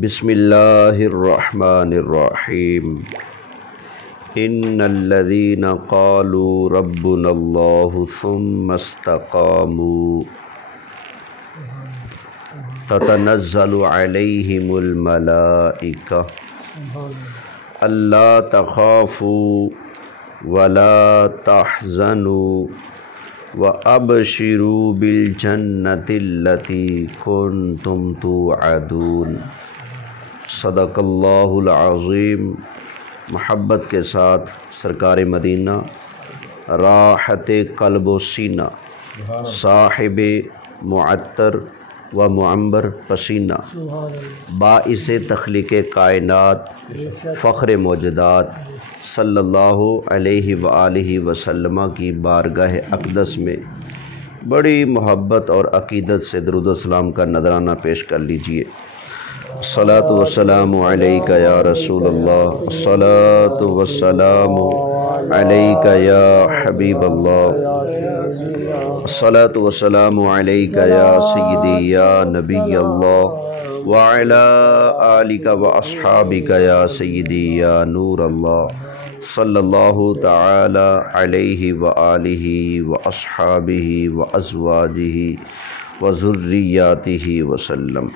بسم اللہ الرحمن الرحیم ان الذین قالوا ربنا اللہ ثم استقاموا تتنزل علیہم الملائکہ الا تخافوا ولا تحزنوا وَأَبْشِرُوا بِالْجَنَّةِ الَّتِي كُنْتُمْ تُوعَدُونَ۔ صدق اللہ العظیم۔ محبت کے ساتھ سرکار مدینہ، راحت قلب و سینہ، صاحب معطر و معمبر پسینہ، باعث تخلیق کائنات، فخر موجودات صلی اللہ علیہ وآلہ وسلم کی بارگاہ اقدس میں بڑی محبت اور عقیدت سے درود و سلام کا نذرانہ پیش کر لیجئے۔ الصلاۃ والسلام علیک یا رسول اللہ، الصلاۃ والسلام علیک یا حبیب اللہ، الصلاۃ والسلام علیک یا سیدی یا نبی اللہ، وعلی آلک و اصحابک یا سیدی یا نور اللہ، صلی اللہ تعالی علیہ وآلہ واصحابہ وازواجہ وذریاتہ وسلم۔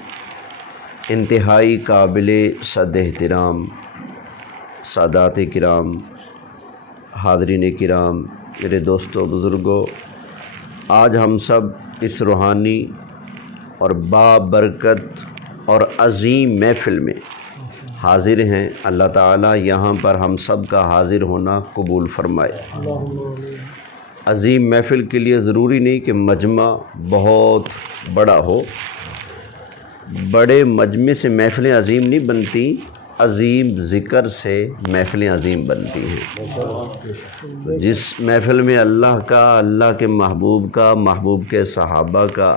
انتہائی قابل صد احترام سادات کرام، حاضرین کرام، میرے دوستوں بزرگوں، آج ہم سب اس روحانی اور بابرکت اور عظیم محفل میں حاضر ہیں۔ اللہ تعالیٰ یہاں پر ہم سب کا حاضر ہونا قبول فرمائے۔ عظیم محفل کے لیے ضروری نہیں کہ مجمع بہت بڑا ہو، بڑے مجمع سے محفلیں عظیم نہیں بنتی، عظیم ذکر سے محفلیں عظیم بنتی ہیں۔ جس محفل میں اللہ کا، اللہ کے محبوب کا، محبوب کے صحابہ کا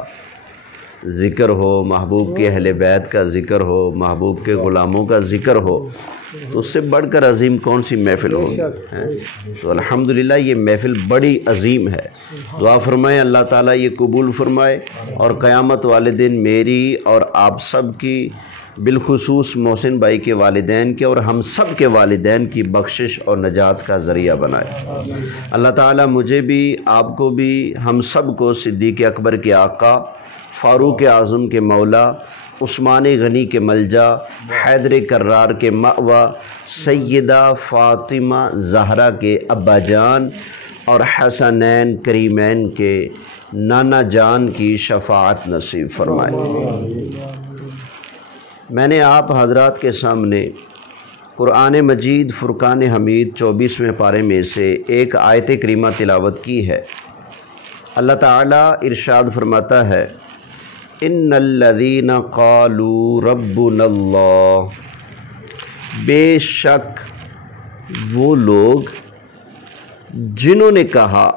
ذکر ہو، محبوب کے اہل بیت کا ذکر ہو، محبوب کے غلاموں کا ذکر ہو، تو اس سے بڑھ کر عظیم کون سی محفل ہوگی؟ تو الحمدللہ یہ محفل بڑی عظیم ہے۔ دعا فرمائیں اللہ تعالیٰ یہ قبول فرمائے، اور قیامت والے دن میری اور آپ سب کی، بالخصوص محسن بھائی کے والدین کے اور ہم سب کے والدین کی بخشش اور نجات کا ذریعہ بنائے۔ اللہ تعالیٰ مجھے بھی، آپ کو بھی، ہم سب کو صدیق اکبر کے آقا، فاروق اعظم کے مولا، عثمان غنی کے ملجا، حیدر کرار کے مأویٰ، سیدہ فاطمہ زہرا کے ابا جان اور حسنین کریمین کے نانا جان کی شفاعت نصیب فرمائے۔ میں نے آپ حضرات کے سامنے قرآن مجید فرقان حمید 24ویں پارے میں سے ایک آیت کریمہ تلاوت کی ہے۔ اللہ تعالیٰ ارشاد فرماتا ہے، ان الذین قالوا ربنا اللہ، بے شک وہ لوگ جنہوں نے کہا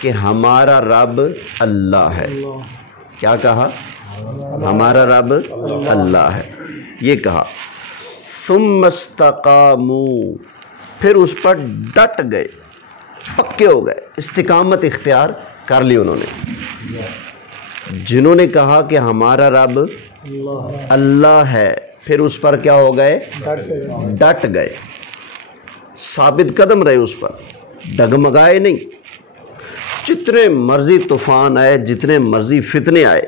کہ ہمارا رب اللہ ہے۔ کیا کہا؟ ہمارا رب اللہ ہے، یہ کہا۔ ثم استقاموا، پھر اس پر ڈٹ گئے، پکے ہو گئے، استقامت اختیار کر لی انہوں نے۔ جنہوں نے کہا کہ ہمارا رب اللہ ہے، پھر اس پر کیا ہو گئے؟ ڈٹ گئے، ثابت قدم رہے، اس پر ڈگمگائے نہیں۔ جتنے مرضی طوفان آئے، جتنے مرضی فتنے آئے،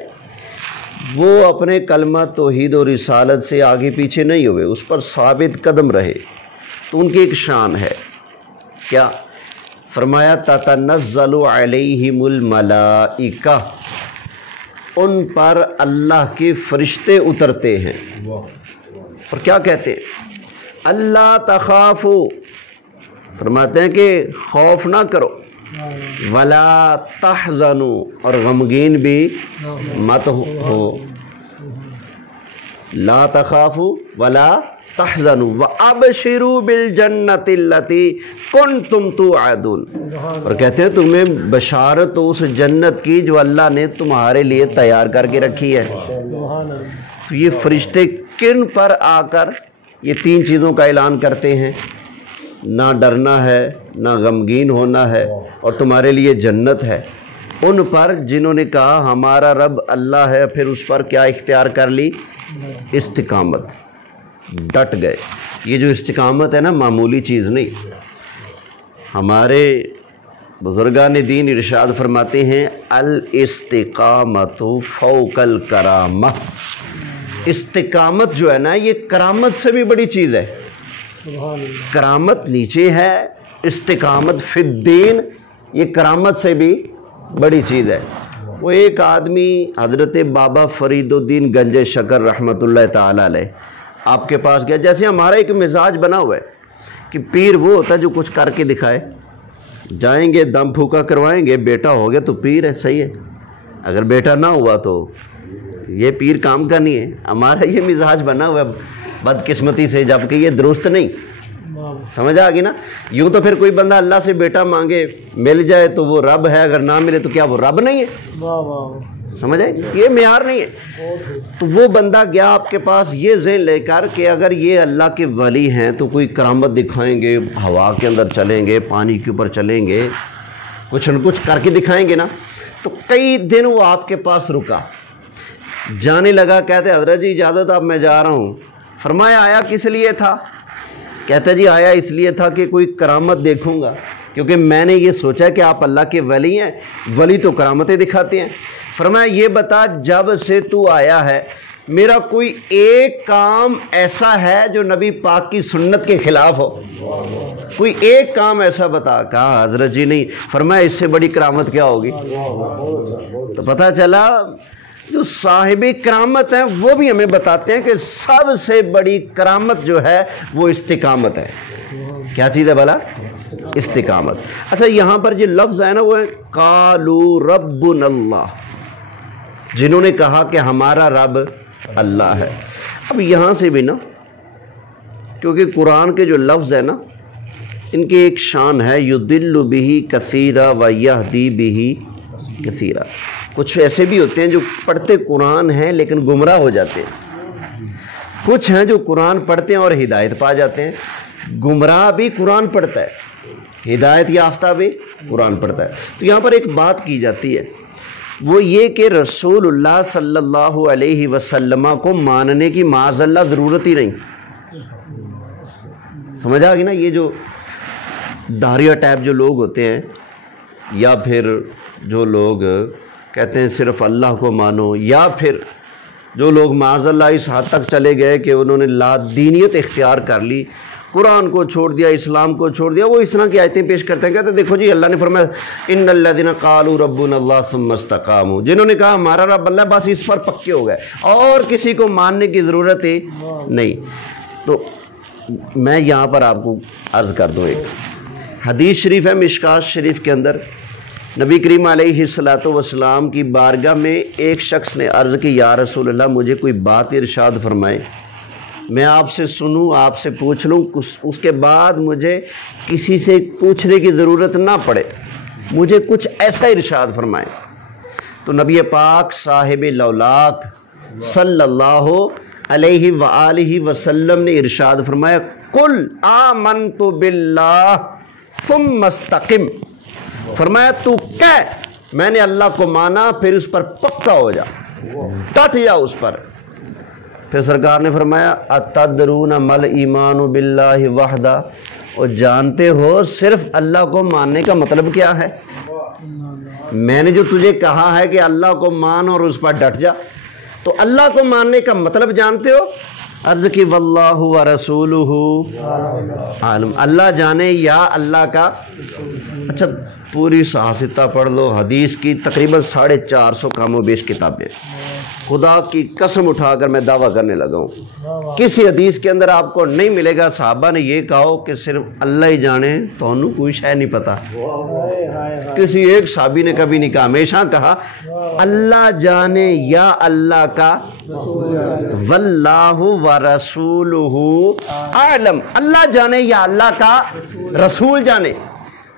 وہ اپنے کلمہ توحید و رسالت سے آگے پیچھے نہیں ہوئے، اس پر ثابت قدم رہے۔ تو ان کی ایک شان ہے، کیا فرمایا؟ تتنزل علیہم الملائکہ، ان پر اللہ کے فرشتے اترتے ہیں، اور کیا کہتے ہیں؟ اللہ تخافو، فرماتے ہیں کہ خوف نہ کرو، ولا تحزنو، اور غمگین بھی مت ہو، لا تخافو ولا تحزنوا وابشروا بالجنۃ التی کنتم توعدون، اور کہتے ہیں تمہیں بشارت ہو اس جنت کی جو اللہ نے تمہارے لیے تیار کر کے رکھی ہے۔ تو یہ فرشتے کن پر آ کر یہ تین چیزوں کا اعلان کرتے ہیں؟ نہ ڈرنا ہے، نہ غمگین ہونا ہے، اور تمہارے لیے جنت ہے۔ ان پر جنہوں نے کہا ہمارا رب اللہ ہے، پھر اس پر کیا اختیار کر لی؟ استقامت، ڈٹ گئے۔ یہ جو استقامت ہے نا معمولی چیز نہیں۔ ہمارے بزرگان دین ارشاد فرماتے ہیں الاستقامت فوق الکرامہ، استقامت جو ہے نا یہ کرامت سے بھی بڑی چیز ہے۔ کرامت نیچے ہے، استقامت فی الدین یہ کرامت سے بھی بڑی چیز ہے۔ وہ ایک آدمی حضرت بابا فرید الدین گنج شکر رحمۃ اللہ تعالی علیہ آپ کے پاس گیا۔ جیسے ہمارا ایک مزاج بنا ہوا ہے کہ پیر وہ ہوتا ہے جو کچھ کر کے دکھائے، جائیں گے دم پھوکا کروائیں گے، بیٹا ہو گیا تو پیر ہے، صحیح ہے، اگر بیٹا نہ ہوا تو یہ پیر کام کا نہیں ہے۔ ہمارا یہ مزاج بنا ہوا ہے بدقسمتی سے، جبکہ یہ درست نہیں۔ سمجھ آ گئی نا؟ یوں تو پھر کوئی بندہ اللہ سے بیٹا مانگے مل جائے تو وہ رب ہے، اگر نہ ملے تو کیا وہ رب نہیں ہے؟ سمجھ آئے؟ یہ معیار نہیں ہے۔ تو وہ بندہ گیا آپ کے پاس یہ ذہن لے کر کہ اگر یہ اللہ کے ولی ہیں تو کوئی کرامت دکھائیں گے، ہوا کے اندر چلیں گے، پانی کے اوپر چلیں گے، کچھ نہ کچھ کر کے دکھائیں گے نا۔ تو کئی دن وہ آپ کے پاس رکا، جانے لگا، کہتے حضرت جی اجازت اب میں جا رہا ہوں۔ فرمایا آیا کس لیے تھا؟ کہتا جی آیا اس لیے تھا کہ کوئی کرامت دیکھوں گا، کیونکہ میں نے یہ سوچا کہ آپ اللہ کے ولی ہیں، ولی تو کرامتیں دکھاتے ہیں۔ فرمایا یہ بتا جب سے تو آیا ہے میرا کوئی ایک کام ایسا ہے جو نبی پاک کی سنت کے خلاف ہو؟ کوئی ایک کام ایسا بتا۔ کہا حضرت جی نہیں۔ فرمایا اس سے بڑی کرامت کیا ہوگی؟ تو پتہ چلا جو صاحب کرامت ہیں وہ بھی ہمیں بتاتے ہیں کہ سب سے بڑی کرامت جو ہے وہ استقامت ہے۔ کیا چیز ہے بھلا؟ استقامت۔ اچھا یہاں پر جو لفظ ہے نا وہ ہے قالوا ربنا اللہ، جنہوں نے کہا کہ ہمارا رب اللہ ہے۔ اب یہاں سے بھی نا کیونکہ قرآن کے جو لفظ ہے نا ان کی ایک شان ہے یضل بہ کثیرا و یہدی بہ کثیرا۔ کچھ ایسے بھی ہوتے ہیں جو پڑھتے قرآن ہیں لیکن گمراہ ہو جاتے ہیں، کچھ ہیں جو قرآن پڑھتے ہیں اور ہدایت پا جاتے ہیں۔ گمراہ بھی قرآن پڑھتا ہے، ہدایت یافتہ بھی قرآن پڑھتا ہے۔ تو یہاں پر ایک بات کی جاتی ہے وہ یہ کہ رسول اللہ صلی اللہ علیہ وسلم کو ماننے کی معاذ اللہ ضرورت ہی نہیں۔ سمجھ آ گئی نا؟ یہ جو داریہ ٹائپ جو لوگ ہوتے ہیں یا پھر جو لوگ کہتے ہیں صرف اللہ کو مانو، یا پھر جو لوگ معاذ اللہ اس حد تک چلے گئے کہ انہوں نے لا دینیت اختیار کر لی، قرآن کو چھوڑ دیا، اسلام کو چھوڑ دیا، وہ اس طرح کی آیتیں پیش کرتے ہیں، کہتے ہیں دیکھو جی اللہ نے فرمایا ان الذین قالوا ربنا اللہ ثم استقاموا، جنہوں نے کہا ہمارا رب اللہ، بس اس پر پکے ہو گئے اور کسی کو ماننے کی ضرورت ہی نہیں۔ تو میں یہاں پر آپ کو عرض کر دوں، ایک حدیث شریف ہے مشکات شریف کے اندر، نبی کریم علیہ الصلوۃ والسلام کی بارگاہ میں ایک شخص نے عرض کی یا رسول اللہ مجھے کوئی بات ارشاد فرمائے، میں آپ سے سنوں، آپ سے پوچھ لوں، اس کے بعد مجھے کسی سے پوچھنے کی ضرورت نہ پڑے، مجھے کچھ ایسا ارشاد فرمائے۔ تو نبی پاک صاحب لولاک صلی اللہ علیہ وآلہ وسلم نے ارشاد فرمایا قل آمنت باللہ ثم استقم، فرمایا تو کہہ میں نے اللہ کو مانا پھر اس پر پکا ہو جا، ڈٹ جا اس پر۔ پھر سرکار نے فرمایا اتدرون مل ایمان باللہ وحدہ، اور جانتے ہو صرف اللہ کو ماننے کا مطلب کیا ہے؟ میں نے جو تجھے کہا ہے کہ اللہ کو مان اور اس پر ڈٹ جا، تو اللہ کو ماننے کا مطلب جانتے ہو؟ عرض کی واللہ ورسولہ عالم، اللہ جانے یا اللہ کا۔ اچھا پوری صحافتہ پڑھ لو، حدیث کی تقریباً 450 کم و بیش کتابیں، خدا کی قسم اٹھا کر میں دعویٰ کرنے لگا ہوں کسی حدیث کے اندر آپ کو نہیں ملے گا صحابہ نے یہ کہا کہ صرف اللہ ہی جانے تو انہوں کوئی شے نہیں پتا۔ کسی ایک صحابی نے کبھی نہیں کہا، ہمیشہ کہا اللہ جانے یا اللہ کا، واللہ ورسولہ اعلم، اللہ جانے یا اللہ کا رسول جانے۔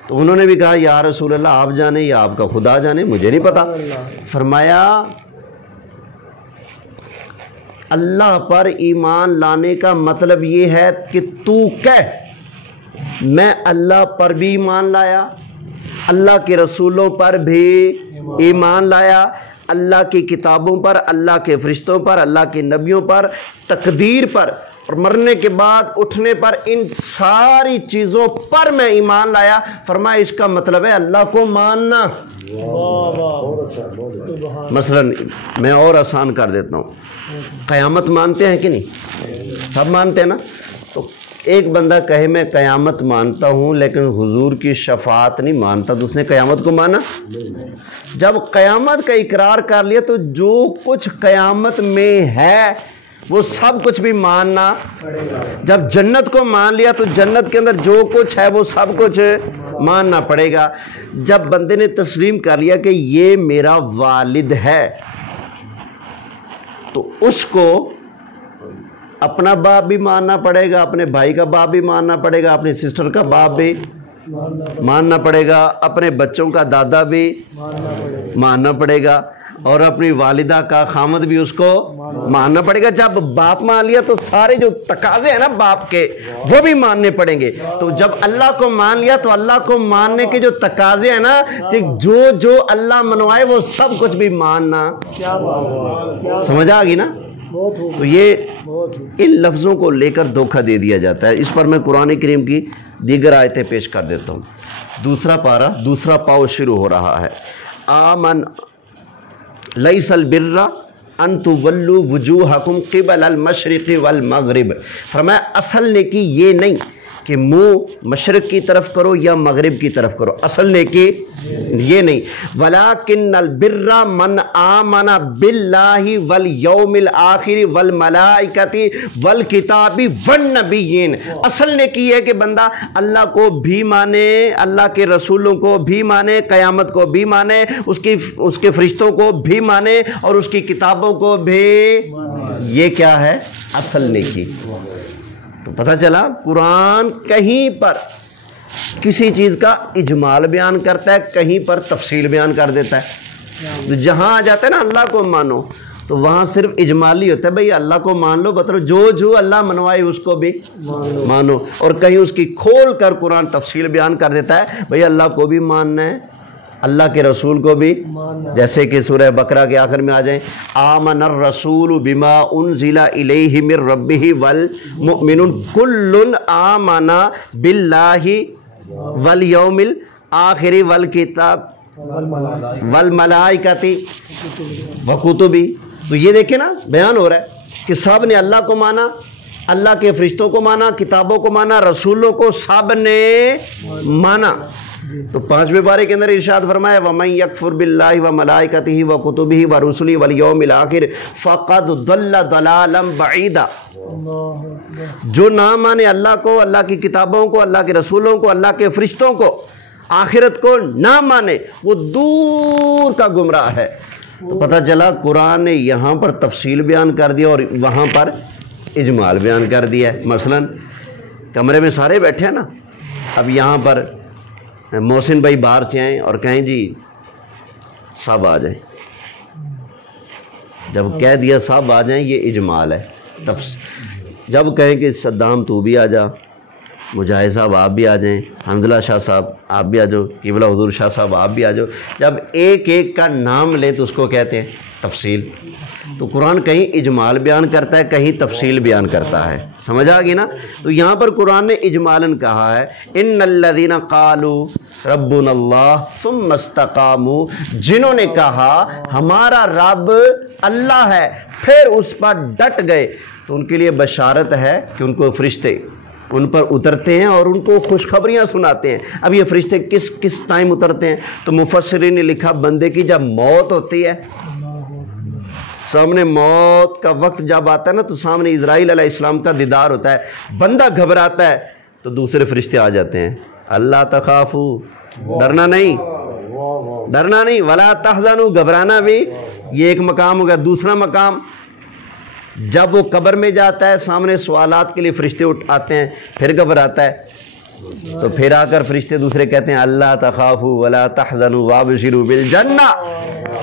تو انہوں نے بھی کہا یا رسول اللہ آپ جانے یا آپ کا خدا جانے، مجھے نہیں پتا۔ فرمایا اللہ پر ایمان لانے کا مطلب یہ ہے کہ تو کہہ میں اللہ پر بھی ایمان لایا، اللہ کے رسولوں پر بھی ایمان لایا، اللہ کی کتابوں پر، اللہ کے فرشتوں پر، اللہ کے نبیوں پر، تقدیر پر اور مرنے کے بعد اٹھنے پر، ان ساری چیزوں پر میں ایمان لایا۔ فرمایا اس کا مطلب ہے اللہ کو ماننا۔ مثلا میں اور آسان کر دیتا ہوں، قیامت مانتے ہیں کہ نہیں؟ سب مانتے ہیں نا؟ تو ایک بندہ کہے میں قیامت مانتا ہوں لیکن حضور کی شفاعت نہیں مانتا، تو اس نے قیامت کو مانا؟ جب قیامت کا اقرار کر لیا تو جو کچھ قیامت میں ہے وہ سب کچھ بھی ماننا پڑے گا۔ جب جنت کو مان لیا تو جنت کے اندر جو کچھ ہے وہ سب کچھ ماننا پڑے گا۔ جب بندے نے تسلیم کر لیا کہ یہ میرا والد ہے تو اس کو اپنا باپ بھی ماننا پڑے گا، اپنے بھائی کا باپ بھی ماننا پڑے گا، اپنی سسٹر کا باپ بھی ماننا پڑے گا، اپنے بچوں کا دادا بھی ماننا پڑے گا، اور اپنی والدہ کا خامد بھی اس کو ماننا پڑے گا۔ جب باپ مان لیا تو سارے جو تقاضے ہیں نا باپ کے وہ بھی ماننے پڑیں گے۔ تو جب اللہ کو مان لیا تو اللہ کو ماننے کے جو تقاضے ہیں نا، جو اللہ منوائے وہ سب کچھ بھی ماننا۔ سمجھ آ گئی نا؟ تو یہ ان لفظوں کو لے کر دھوکہ دے دیا جاتا ہے۔ اس پر میں قرآن کریم کی دیگر آیتیں پیش کر دیتا ہوں۔ دوسرا پارہ، دوسرا پاؤ شروع ہو رہا ہے۔ آمن لیس البر ان تولوا وجوہکم قبل المشرق والمغرب، فرمایا اصل نیکی یہ نہیں کہ منہ مشرق کی طرف کرو یا مغرب کی طرف کرو، اصل نیکی یہ نہیں۔ ولیکن البر من آمن باللہ والیوم الآخر والملائکۃ والکتاب والنبیین، اصل نیکی یہ ہے کہ بندہ اللہ کو بھی مانے، اللہ کے رسولوں کو بھی مانے، قیامت کو بھی مانے، اس کے فرشتوں کو بھی مانے اور اس کی کتابوں کو بھی۔ یہ کیا ہے؟ اصل نیکی۔ تو پتہ چلا قرآن کہیں پر کسی چیز کا اجمال بیان کرتا ہے، کہیں پر تفصیل بیان کر دیتا ہے۔ تو جہاں آ جاتا ہے نا اللہ کو مانو تو وہاں صرف اجمالی ہوتا ہے، بھئی اللہ کو مان لو، مطلب جو اللہ منوائے اس کو بھی مانو، اور کہیں اس کی کھول کر قرآن تفصیل بیان کر دیتا ہے، بھئی اللہ کو بھی ماننا ہے، اللہ کے رسول کو بھی، جیسے کہ سورہ بقرہ کے آخر میں آ جائیں آمن الرسول بما انزل الیہ من ربہ والمؤمنون کل آمن باللہ والیوم الآخر والکتاب والملائکۃ وکتب۔ تو یہ دیکھیں نا بیان ہو رہا ہے کہ سب نے اللہ کو مانا، اللہ کے فرشتوں کو مانا، کتابوں کو مانا، رسولوں کو سب نے مانا۔ تو 5ویں پارے کے اندر ارشاد فرمایا وَمَن يَكْفُرْ بِاللَّهِ وَمَلَائِكَتِهِ وَكُتُبِهِ وَرُسُلِهِ وَالْيَوْمِ الْآخِرِ فَقَدْ ضَلَّ ضَلَالًا بَعِيدًا، جو نہ مانے اللہ کو، اللہ کی کتابوں کو، اللہ کے رسولوں کو، اللہ کے فرشتوں کو، آخرت کو نہ مانے، وہ دور کا گمراہ ہے۔ تو پتہ چلا قرآن نے یہاں پر تفصیل بیان کر دیا اور وہاں پر اجمال بیان کر دیا ہے۔ مثلا کمرے میں سارے بیٹھے ہیں نا، اب یہاں پر محسن بھائی باہر سے آئیں اور کہیں جی سب آ جائیں، جب کہہ دیا سب آ جائیں یہ اجمال ہے۔ جب کہیں کہ صدام تو بھی آ جا، مجاہد صاحب آپ بھی آ جائیں، حمدللہ شاہ صاحب آپ بھی آ جاؤ، قبلہ حضور شاہ صاحب آپ بھی آ جاؤ، جب ایک ایک کا نام لیں تو اس کو کہتے ہیں تفصیل۔ تو قرآن کہیں اجمال بیان کرتا ہے، کہیں تفصیل بیان کرتا ہے۔ سمجھ آ گئی نا؟ تو یہاں پر قرآن نے اجمالاً کہا ہے ان الذین قالوا ربنا اللہ ثم استقاموا، جنہوں نے کہا ہمارا رب اللہ ہے پھر اس پر ڈٹ گئے، تو ان کے لیے بشارت ہے کہ ان کو فرشتے ان پر اترتے ہیں اور ان کو خوشخبریاں سناتے ہیں۔ اب یہ فرشتے کس ٹائم اترتے ہیں؟ تو مفسرین نے لکھا بندے کی جب موت ہوتی ہے، سامنے موت کا وقت جب آتا ہے نا، تو سامنے اسرائیل علیہ السلام کا دیدار ہوتا ہے، بندہ گھبراتا ہے تو دوسرے فرشتے آ جاتے ہیں، اللہ تخافو، ڈرنا نہیں، ڈرنا نہیں، ولا تحزنوا، گھبرانا بھی، یہ ایک مقام ہو گیا۔ دوسرا مقام جب وہ قبر میں جاتا ہے، سامنے سوالات کے لیے فرشتے آتے ہیں، پھر گھبراتا ہے، تو پھر آ کر فرشتے دوسرے کہتے ہیں اللہ تخافوا ولا تحزنوا وابشروا بالجنہ،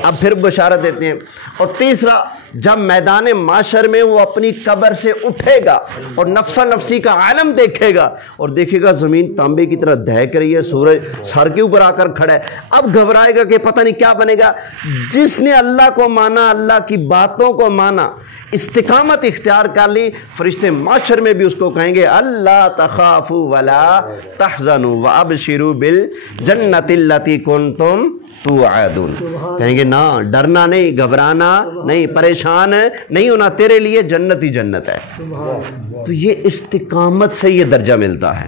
اب پھر بشارت دیتے ہیں۔ اور تیسرا جب میدان معاشر میں وہ اپنی قبر سے اٹھے گا اور نفسا نفسی کا عالم دیکھے گا اور دیکھے گا زمین تانبے کی طرح دہک رہی ہے، سورج سر کے اوپر آ کر کھڑا ہے، اب گھبرائے گا کہ پتہ نہیں کیا بنے گا۔ جس نے اللہ کو مانا، اللہ کی باتوں کو مانا، استقامت اختیار کر لی، فرشتے معاشر میں بھی اس کو کہیں گے اللہ تخافوا ولا تحزنوا وابشروا بالجنۃ التي کنتم توعدون، کہیں گے نہ ڈرنا نہیں، گھبرانا نہیں، پریشان نہیں ہونا، تیرے لیے جنت ہی جنت ہے۔ تو یہ استقامت سے یہ درجہ ملتا ہے۔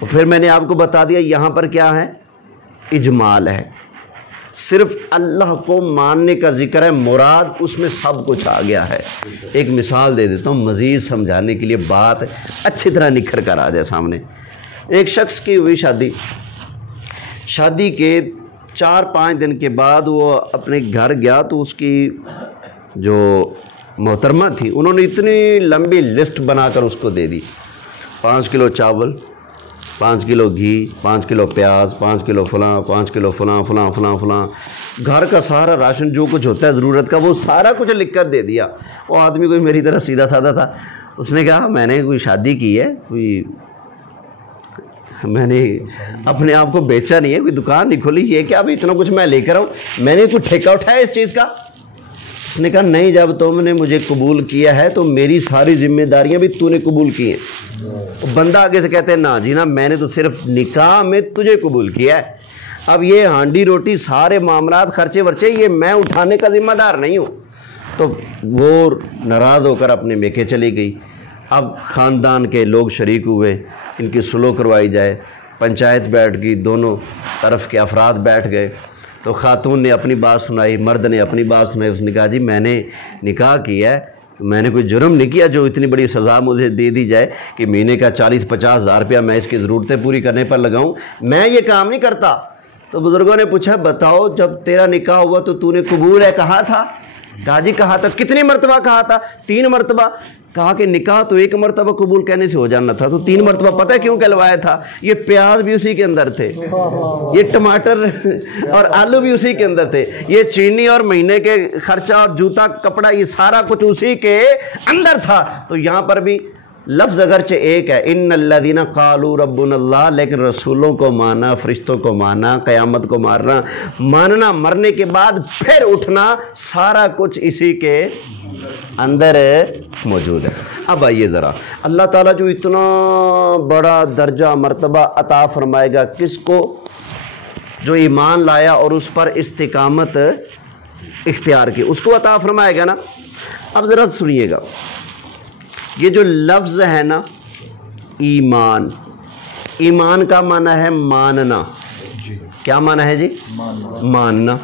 اور پھر میں نے آپ کو بتا دیا یہاں پر کیا ہے، اجمال ہے، صرف اللہ کو ماننے کا ذکر ہے، مراد اس میں سب کچھ آ گیا ہے۔ ایک مثال دے دیتا ہوں مزید سمجھانے کے لیے، بات اچھی طرح نکھر کر آ جائے سامنے۔ ایک شخص کی ہوئی شادی کے 4-5 دن کے بعد وہ اپنے گھر گیا تو اس کی جو محترمہ تھی انہوں نے اتنی لمبی لسٹ بنا کر اس کو دے دی، 5 کلو چاول، 5 کلو گھی، 5 کلو پیاز، 5 کلو فلاں، 5 کلو فلاں فلاں فلاں فلاں، گھر کا سارا راشن جو کچھ ہوتا ہے ضرورت کا وہ سارا کچھ لکھ کر دے دیا۔ وہ آدمی کوئی میری طرح سیدھا سادہ تھا، اس نے کہا میں نے کوئی شادی کی ہے، میں نے اپنے آپ کو بیچا نہیں ہے، کوئی دکان نہیں کھولی، یہ کیا ابھی اتنا کچھ میں لے کر آؤں، میں نے کوئی ٹھیکہ اٹھایا اس چیز کا؟ اس نے کہا نہیں، جب تم نے مجھے قبول کیا ہے تو میری ساری ذمہ داریاں بھی تو نے قبول کی ہیں۔ بندہ آگے سے کہتے ہیں نا جی نا، میں نے تو صرف نکاح میں تجھے قبول کیا ہے، اب یہ ہانڈی روٹی سارے معاملات خرچے ورچے یہ میں اٹھانے کا ذمہ دار نہیں ہوں۔ تو وہ ناراض ہو کر اپنے میکے چلی گئی۔ اب خاندان کے لوگ شریک ہوئے، ان کی سلو کروائی جائے، پنچایت بیٹھ گئی، دونوں طرف کے افراد بیٹھ گئے۔ تو خاتون نے اپنی بات سنائی، مرد نے اپنی بات سنائی۔ اس نے کہا جی میں نے نکاح کیا ہے، میں نے کوئی جرم نہیں کیا جو اتنی بڑی سزا مجھے دے دی جائے کہ مہینے کا 40-50 ہزار روپیہ میں اس کی ضرورتیں پوری کرنے پر لگاؤں، میں یہ کام نہیں کرتا۔ تو بزرگوں نے پوچھا بتاؤ جب تیرا نکاح ہوا تو نے قبول ہے کہا تھا؟ کہا جی کہا تھا۔ کتنی مرتبہ کہا تھا؟ 3 مرتبہ۔ کہا کہ نکاح تو 1 مرتبہ قبول کہنے سے ہو جانا تھا، تو 3 مرتبہ پتہ ہے کیوں کہلوایا تھا؟ یہ پیاز بھی اسی کے اندر تھے، یہ ٹماٹر اور آلو بھی اسی کے اندر تھے، یہ چینی اور مہینے کے خرچہ اور جوتا کپڑا یہ سارا کچھ اسی کے اندر تھا۔ تو یہاں پر بھی لفظ اگرچہ ایک ہے، ان الذین قالوا ربنا اللہ، لیکن رسولوں کو مانا، فرشتوں کو مانا، قیامت کو ماننا، مرنے کے بعد پھر اٹھنا، سارا کچھ اسی کے اندر موجود ہے۔ اب آئیے ذرا، اللہ تعالیٰ جو اتنا بڑا درجہ مرتبہ عطا فرمائے گا کس کو؟ جو ایمان لایا اور اس پر استقامت اختیار کی، اس کو عطا فرمائے گا نا۔ اب ذرا سنیے گا، یہ جو لفظ ہے نا ایمان، ایمان کا معنی ہے ماننا۔ کیا معنی ہے جی؟ ماننا۔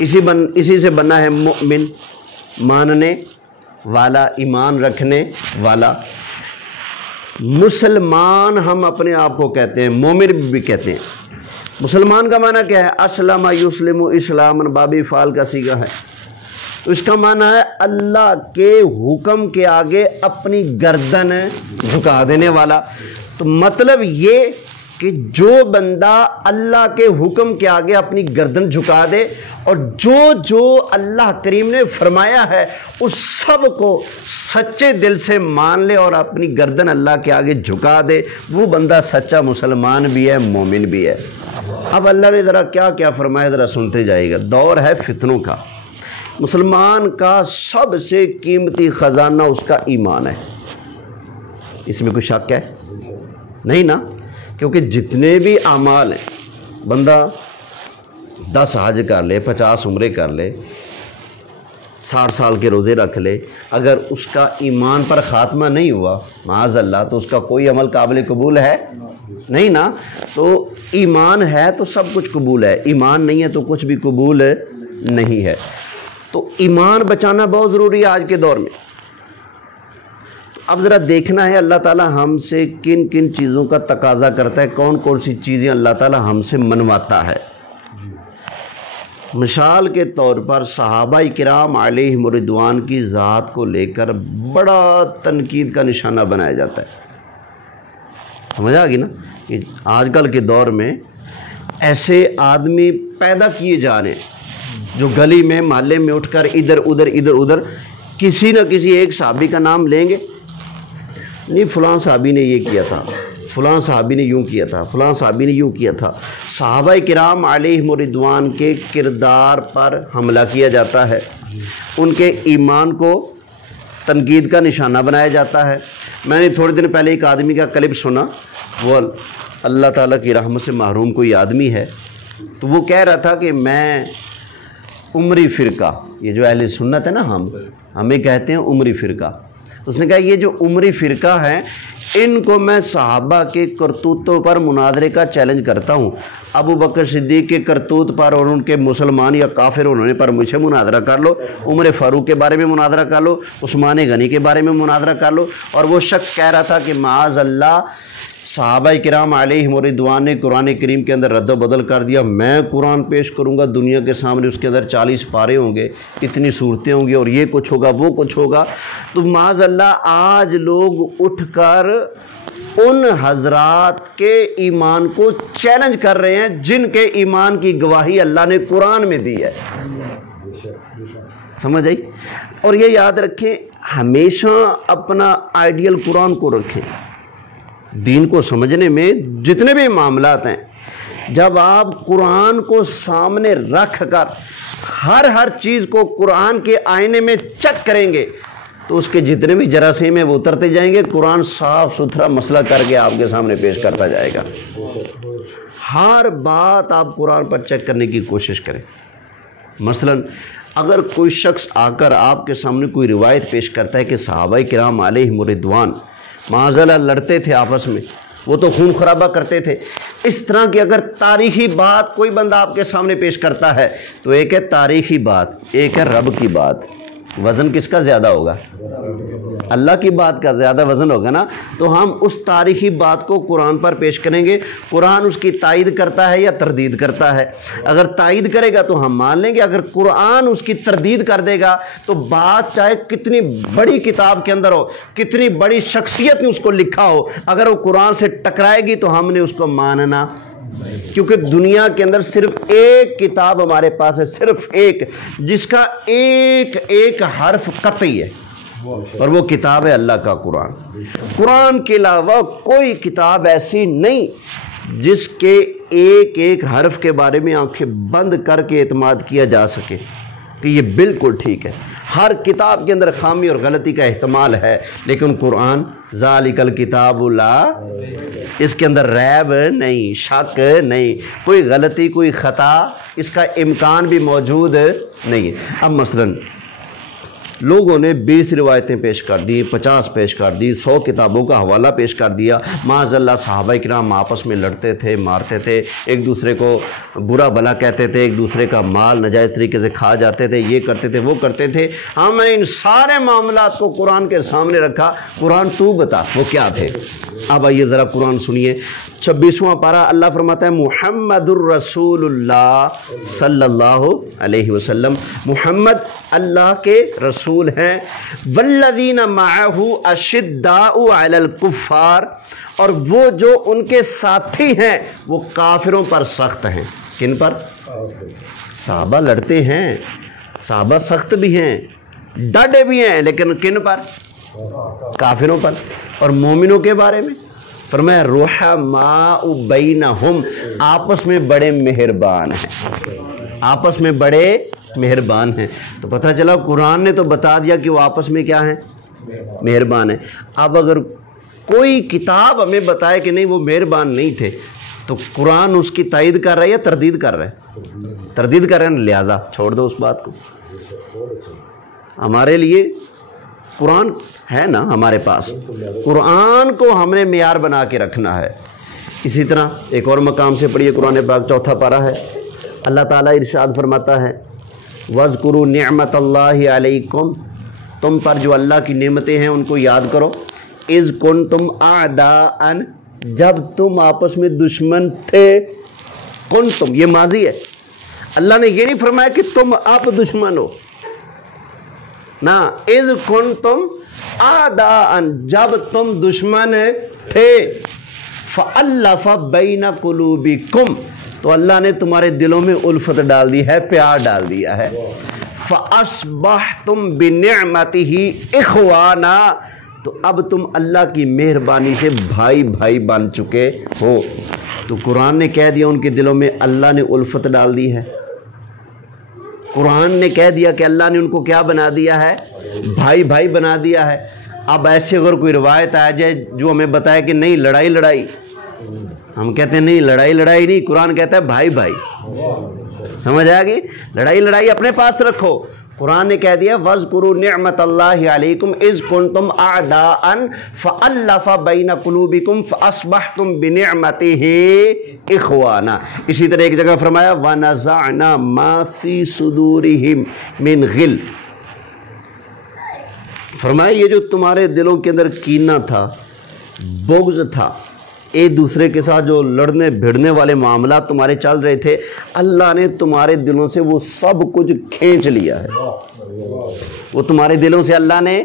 اسی سے بنا ہے مؤمن، ماننے والا، ایمان رکھنے والا۔ مسلمان ہم اپنے آپ کو کہتے ہیں، مومن بھی کہتے ہیں۔ مسلمان کا معنی کیا ہے؟ اسلم یسلم اسلاما باب فعل کا صیغہ ہے، تو اس کا معنی ہے اللہ کے حکم کے آگے اپنی گردن جھکا دینے والا۔ تو مطلب یہ کہ جو بندہ اللہ کے حکم کے آگے اپنی گردن جھکا دے اور جو اللہ کریم نے فرمایا ہے اس سب کو سچے دل سے مان لے اور اپنی گردن اللہ کے آگے جھکا دے، وہ بندہ سچا مسلمان بھی ہے، مومن بھی ہے۔ اب اللہ نے ذرا کیا کیا فرمایا، ذرا سنتے جائے گا۔ دور ہے فتنوں کا، مسلمان کا سب سے قیمتی خزانہ اس کا ایمان ہے، اس میں کوئی شک ہے نہیں نا؟ کیونکہ جتنے بھی اعمال ہیں، بندہ 10 حج کر لے، 50 عمرے کر لے، 60 سال کے روزے رکھ لے، اگر اس کا ایمان پر خاتمہ نہیں ہوا معاذ اللہ تو اس کا کوئی عمل قابل قبول ہے نہیں نا؟ تو ایمان ہے تو سب کچھ قبول ہے، ایمان نہیں ہے تو کچھ بھی قبول نہیں ہے۔ تو ایمان بچانا بہت ضروری ہے آج کے دور میں۔ اب ذرا دیکھنا ہے اللہ تعالیٰ ہم سے کن کن چیزوں کا تقاضا کرتا ہے، کون کون سی چیزیں اللہ تعالیٰ ہم سے منواتا ہے۔ مثال کے طور پر صحابہ کرام علیہم رضوان کی ذات کو لے کر بڑا تنقید کا نشانہ بنایا جاتا ہے۔ سمجھ آ گئی نا کہ آج کل کے دور میں ایسے آدمی پیدا کیے جا رہے ہیں جو گلی میں محلے میں اٹھ کر ادھر ادھر کسی نہ کسی ایک صحابی کا نام لیں گے، نہیں فلاں صحابی نے یہ کیا تھا، فلاں صحابی نے یوں کیا تھا، فلاں صحابی نے یوں کیا تھا۔ صحابہ کرام علیہم رضوان کے کردار پر حملہ کیا جاتا ہے، ان کے ایمان کو تنقید کا نشانہ بنایا جاتا ہے۔ میں نے تھوڑے دن پہلے ایک آدمی کا کلپ سنا، وہ اللہ تعالیٰ کی رحمت سے محروم کوئی آدمی ہے، تو وہ کہہ رہا تھا کہ میں عمری فرقہ، یہ جو اہل سنت ہے نا، ہمیں کہتے ہیں عمری فرقہ، اس نے کہا یہ جو عمری فرقہ ہے ان کو میں صحابہ کے کرتوتوں پر مناظرے کا چیلنج کرتا ہوں۔ ابو بکر صدیق کے کرتوت پر اور ان کے مسلمان یا کافر ہونے پر مجھ سے مناظرہ کر لو، عمر فاروق کے بارے میں مناظرہ کر لو، عثمان غنی کے بارے میں مناظرہ کر لو۔ اور وہ شخص کہہ رہا تھا کہ معاذ اللہ صحابہ کرام علیہم رضوان نے قرآن کریم کے اندر رد و بدل کر دیا، میں قرآن پیش کروں گا دنیا کے سامنے، اس کے اندر 40 پارے ہوں گے، اتنی صورتیں ہوں گی اور یہ کچھ ہوگا وہ کچھ ہوگا۔ تو معاذ اللہ آج لوگ اٹھ کر ان حضرات کے ایمان کو چیلنج کر رہے ہیں جن کے ایمان کی گواہی اللہ نے قرآن میں دی ہے۔ سمجھ آئی؟ اور یہ یاد رکھیں، ہمیشہ اپنا آئیڈیل قرآن کو رکھیں۔ دین کو سمجھنے میں جتنے بھی معاملات ہیں، جب آپ قرآن کو سامنے رکھ کر ہر چیز کو قرآن کے آئینے میں چیک کریں گے تو اس کے جتنے بھی جراثیم ہیں وہ اترتے جائیں گے، قرآن صاف ستھرا مسئلہ کر کے آپ کے سامنے پیش کرتا جائے گا۔ ہر بات آپ قرآن پر چیک کرنے کی کوشش کریں۔ مثلا اگر کوئی شخص آ کر آپ کے سامنے کوئی روایت پیش کرتا ہے کہ صحابہ کرام علیہم رضوان معاذاللہ لڑتے تھے آپس میں، وہ تو خون خرابہ کرتے تھے، اس طرح کی اگر تاریخی بات کوئی بندہ آپ کے سامنے پیش کرتا ہے تو ایک ہے تاریخی بات، ایک ہے رب کی بات، وزن کس کا زیادہ ہوگا؟ اللہ کی بات کا زیادہ وزن ہوگا نا۔ تو ہم اس تاریخی بات کو قرآن پر پیش کریں گے، قرآن اس کی تائید کرتا ہے یا تردید کرتا ہے۔ اگر تائید کرے گا تو ہم مان لیں گے، اگر قرآن اس کی تردید کر دے گا تو بات چاہے کتنی بڑی کتاب کے اندر ہو، کتنی بڑی شخصیت نے اس کو لکھا ہو، اگر وہ قرآن سے ٹکرائے گی تو ہم نے اس کو ماننا، کیونکہ دنیا کے اندر صرف ایک کتاب ہمارے پاس ہے، صرف ایک، جس کا ایک حرف قطعی ہے، اور وہ کتاب ہے اللہ کا قرآن۔ قرآن کے علاوہ کوئی کتاب ایسی نہیں جس کے ایک حرف کے بارے میں آنکھیں بند کر کے اعتماد کیا جا سکے کہ یہ بالکل ٹھیک ہے۔ ہر کتاب کے اندر خامی اور غلطی کا احتمال ہے، لیکن قرآن ذالک الکتاب لا، اس کے اندر ریب نہیں، شک نہیں، کوئی غلطی کوئی خطا اس کا امکان بھی موجود نہیں ہے۔ اب مثلاً لوگوں نے 20 روایتیں پیش کر دی، 50 پیش کر دی، 100 کتابوں کا حوالہ پیش کر دیا، معاذ اللہ صحابہ کرام آپس میں لڑتے تھے، مارتے تھے، ایک دوسرے کو برا بھلا کہتے تھے، ایک دوسرے کا مال ناجائز طریقے سے کھا جاتے تھے، یہ کرتے تھے وہ کرتے تھے۔ ہم نے ان سارے معاملات کو قرآن کے سامنے رکھا، قرآن تو بتا وہ کیا تھے۔ اب آئیے ذرا قرآن سنیے، 26واں پارہ، اللہ فرماتا ہے محمد الرسول اللہ صلی اللہ علیہ وسلم، محمد اللہ کے رسول ہیں، والذین معہ اشداء علی الکفار، اور وہ جو ان کے ساتھی ہیں وہ کافروں پر سخت ہیں۔ کن پر؟ صحابہ لڑتے ہیں، صحابہ سخت بھی ہیں، ڈٹے بھی ہیں، لیکن کن پر؟ کافروں پر۔ اور مومنوں کے بارے میں فرمایا رحماء بینہم، آپس میں بڑے مہربان ہیں، آپس میں بڑے مہربان ہیں۔ تو پتہ چلا قرآن نے تو بتا دیا کہ وہ آپس میں کیا ہیں؟ مہربان ہیں۔ اب اگر کوئی کتاب ہمیں بتائے کہ نہیں وہ مہربان نہیں تھے تو قرآن اس کی تائید کر رہا ہے یا تردید کر رہا ہے؟ تردید کر رہے ہیں، لہذا چھوڑ دو اس بات کو۔ ہمارے لیے قرآن ہے نا ہمارے پاس، قرآن کو ہم نے معیار بنا کے رکھنا ہے۔ اسی طرح ایک اور مقام سے پڑھیے، قرآن پاک 4 پارہ ہے، اللہ تعالیٰ ارشاد فرماتا ہے وَاذْكُرُوا نِعْمَةَ اللَّهِ عَلَيْكُمْ، تم پر جو اللہ کی نعمتیں ہیں ان کو یاد کرو، اِذْ كُنْتُمْ أَعْدَاءً، جب تم آپس میں دشمن تھے، کنتم یہ ماضی ہے، اللہ نے یہ نہیں فرمایا کہ تم آپ دشمن ہو، نا، اِذْ كُنْتُمْ أَعْدَاءً، جب تم دشمن تھے، فَأَلَّفَ بَيْنَ قُلُوبِكُمْ، تو اللہ نے تمہارے دلوں میں الفت ڈال دی ہے، پیار ڈال دیا ہے۔ فَأَصْبَحْتُمْ بِنِعْمَتِهِ إِخْوَانًا، تو اب تم اللہ کی مہربانی سے بھائی بھائی بن چکے ہو۔ تو قرآن نے کہہ دیا ان کے دلوں میں اللہ نے الفت ڈال دی ہے، قرآن نے کہہ دیا کہ اللہ نے ان کو کیا بنا دیا ہے، بھائی بھائی بنا دیا ہے۔ اب ایسے اگر کوئی روایت آ جائے جو ہمیں بتائے کہ نہیں لڑائی لڑائی، ہم کہتے ہیں نہیں لڑائی لڑائی نہیں، قرآن کہتا ہے بھائی بھائی، سمجھ آ گئی؟ لڑائی لڑائی اپنے پاس رکھو، قرآن نے کہہ دیا وَاذْكُرُوا نِعْمَةَ اللَّهِ عَلَيْكُمْ إِذْ كُنْتُمْ أَعْدَاءً فَأَلَّفَ بَيْنَ قُلُوبِكُمْ فَأَصْبَحْتُمْ بِنِعْمَتِهِ إِخْوَانًا۔ اسی طرح ایک جگہ فرمایا وَنَزَعْنَا مَا فِي صُدُورِهِمْ مِنْ غِلٍّ، فرمایا یہ جو تمہارے دلوں کے اندر کینہ تھا، بغض تھا، ایک دوسرے کے ساتھ جو لڑنے بھیڑنے والے معاملات تمہارے چل رہے تھے، اللہ نے تمہارے دلوں سے وہ سب کچھ کھینچ لیا ہے، وہ تمہارے دلوں سے اللہ نے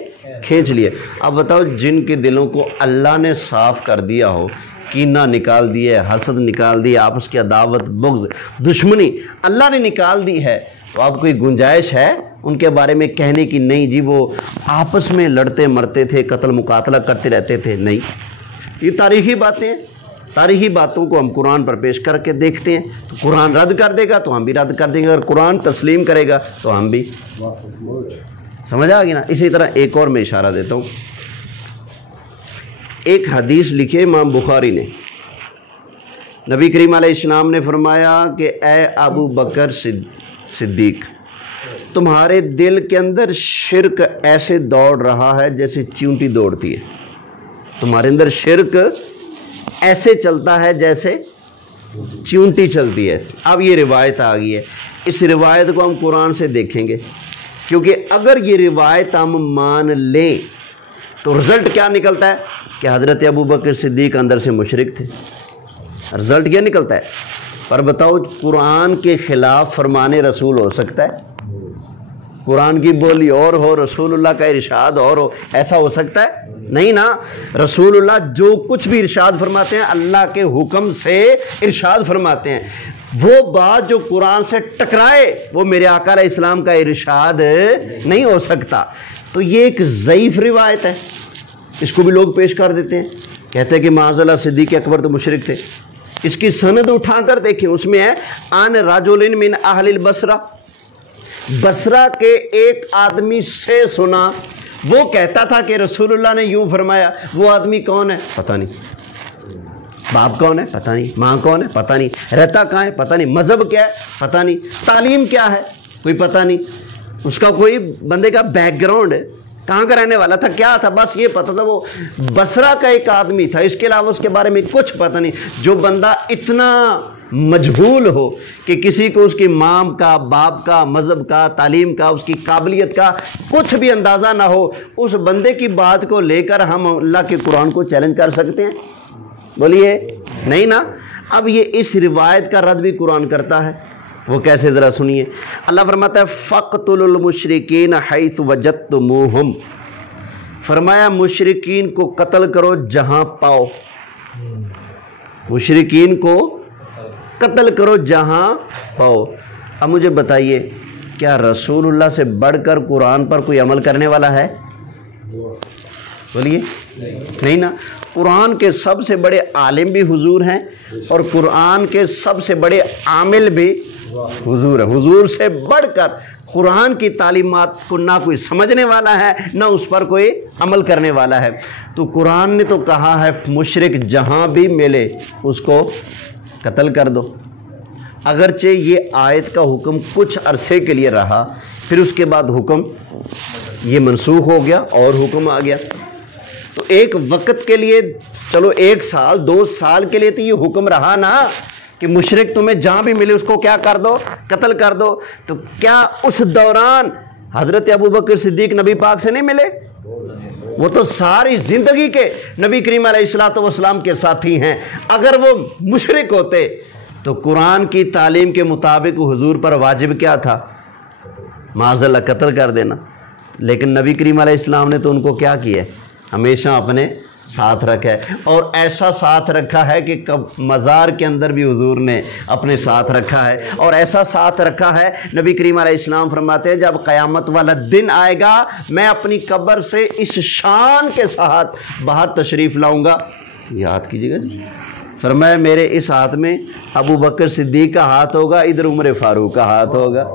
کھینچ لیا۔ اب بتاؤ جن کے دلوں کو اللہ نے صاف کر دیا ہو، کینہ نکال دیا ہے، حسد نکال دی، آپس کی عداوت بغض دشمنی اللہ نے نکال دی ہے، تو اب کوئی گنجائش ہے ان کے بارے میں کہنے کی؟ نہیں جی وہ آپس میں لڑتے مرتے تھے، قتل مقاتلہ کرتے رہتے تھے، نہیں۔ یہ تاریخی باتیں ہیں، تاریخی باتوں کو ہم قرآن پر پیش کر کے دیکھتے ہیں، تو قرآن رد کر دے گا تو ہم بھی رد کر دیں گے، اگر قرآن تسلیم کرے گا تو ہم بھی، سمجھ آ گئی نا؟ اسی طرح ایک اور میں اشارہ دیتا ہوں، ایک حدیث لکھے امام بخاری نے، نبی کریم علیہ السلام نے فرمایا کہ اے ابو بکر صدیق، تمہارے دل کے اندر شرک ایسے دوڑ رہا ہے جیسے چیونٹی دوڑتی ہے، تمہارے اندر شرک ایسے چلتا ہے جیسے چیونٹی چلتی ہے۔ اب یہ روایت آ گئی ہے، اس روایت کو ہم قرآن سے دیکھیں گے، کیونکہ اگر یہ روایت ہم مان لیں تو رزلٹ کیا نکلتا ہے کہ حضرت ابو بکر صدیق اندر سے مشرک تھے، رزلٹ کیا نکلتا ہے؟ پر بتاؤ قرآن کے خلاف فرمان رسول ہو سکتا ہے؟ قرآن کی بولی اور ہو، رسول اللہ کا ارشاد اور ہو، ایسا ہو سکتا ہے؟ نہیں نا۔ رسول اللہ جو کچھ بھی ارشاد فرماتے ہیں اللہ کے حکم سے ارشاد فرماتے ہیں، وہ بات جو قرآن سے ٹکرائے وہ میرے آقا علیہ السلام کا ارشاد نہیں ہو سکتا۔ تو یہ ایک ضعیف روایت ہے، اس کو بھی لوگ پیش کر دیتے ہیں، کہتے ہیں کہ معاذ اللہ صدیق اکبر تو مشرک تھے۔ اس کی سند اٹھا کر دیکھیں، اس میں ہے ان رجل من اہل البصرہ، بصرہ کے ایک آدمی سے سنا، وہ کہتا تھا کہ رسول اللہ نے یوں فرمایا۔ وہ آدمی کون ہے؟ پتہ نہیں۔ باپ کون ہے؟ پتہ نہیں۔ ماں کون ہے؟ پتہ نہیں۔ رہتا کہاں ہے؟ پتہ نہیں۔ مذہب کیا ہے؟ پتہ نہیں۔ تعلیم کیا ہے؟ کوئی پتہ نہیں۔ اس کا کوئی بندے کا بیک گراؤنڈ ہے، کہاں کا رہنے والا تھا، کیا تھا، بس یہ پتہ تھا وہ بصرہ کا ایک آدمی تھا، اس کے علاوہ اس کے بارے میں کچھ پتہ نہیں۔ جو بندہ اتنا مجہول ہو کہ کسی کو اس کی ماں کا، باپ کا، مذہب کا، تعلیم کا، اس کی قابلیت کا کچھ بھی اندازہ نہ ہو، اس بندے کی بات کو لے کر ہم اللہ کے قرآن کو چیلنج کر سکتے ہیں؟ بولیے نہیں نا۔ اب یہ اس روایت کا رد بھی قرآن کرتا ہے، وہ کیسے ذرا سنیے۔ اللہ فرماتا ہے فَقْتُلُوا الْمُشْرِكِينَ حَيْثُ وَجَدتُّمُوهُمْ، فرمایا مشرکین کو قتل کرو جہاں پاؤ، مشرکین کو قتل کرو جہاں پاؤ۔ اب مجھے بتائیے کیا رسول اللہ سے بڑھ کر قرآن پر کوئی عمل کرنے والا ہے؟ بولیے نہیں نا۔ قرآن کے سب سے بڑے عالم بھی حضور ہیں اور قرآن کے سب سے بڑے عامل بھی حضور ہیں۔ حضور سے بڑھ کر قرآن کی تعلیمات کو نہ کوئی سمجھنے والا ہے نہ اس پر کوئی عمل کرنے والا ہے۔ تو قرآن نے تو کہا ہے مشرک جہاں بھی ملے اس کو قتل کر دو، اگرچہ یہ آیت کا حکم کچھ عرصے کے لیے رہا، پھر اس کے بعد حکم یہ منسوخ ہو گیا اور حکم آ گیا۔ تو ایک وقت کے لیے، چلو 1 سال 2 سال کے لیے تو یہ حکم رہا نا کہ مشرک تمہیں جہاں بھی ملے اس کو کیا کر دو، قتل کر دو۔ تو کیا اس دوران حضرت ابو بکر صدیق نبی پاک سے نہیں ملے؟ وہ تو ساری زندگی کے نبی کریم علیہ الصلوۃ والسلام کے ساتھی ہیں۔ اگر وہ مشرک ہوتے تو قرآن کی تعلیم کے مطابق حضور پر واجب کیا تھا؟ معاذ اللہ قتل کر دینا۔ لیکن نبی کریم علیہ السلام نے تو ان کو کیا کیا ہے؟ ہمیشہ اپنے ساتھ رکھا ہے، اور ایسا ساتھ رکھا ہے کہ مزار کے اندر بھی حضور نے اپنے ساتھ رکھا ہے، اور ایسا ساتھ رکھا ہے نبی کریم علیہ السلام فرماتے ہیں جب قیامت والا دن آئے گا میں اپنی قبر سے اس شان کے ساتھ باہر تشریف لاؤں گا، یاد کیجیے گا جی، فرمایا میرے اس ہاتھ میں ابو بکر صدیق کا ہاتھ ہوگا، ادھر عمر فاروق کا ہاتھ ہوگا۔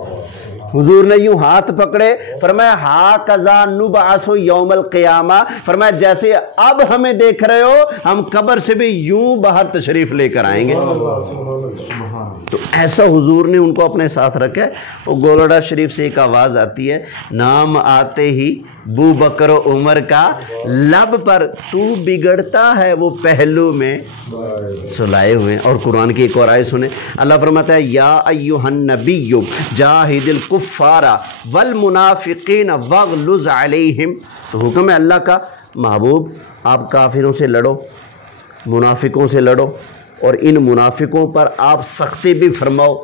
حضور نے یوں ہاتھ پکڑے، فرمایا ہاکذا نبعث یوم القیامہ، فرمایا جیسے اب ہمیں دیکھ رہے ہو ہم قبر سے بھی یوں باہر تشریف لے کر آئیں گے۔ تو ایسا حضور نے ان کو اپنے ساتھ رکھا ہے۔ وہ گولڑا شریف سے ایک آواز آتی ہے، نام آتے ہی بو بکر و عمر کا لب پر تو بگڑتا ہے وہ پہلو میں سلائے ہوئے ہیں۔ اور قرآن کی ایک اور آیت سنیں، اللہ فرماتا ہے یا ایھا النبی جاہد الکفار والمنافقین واغلظ علیہم، تو حکم ہے اللہ کا، محبوب آپ کافروں سے لڑو، منافقوں سے لڑو، اور ان منافقوں پر آپ سختی بھی فرماؤ۔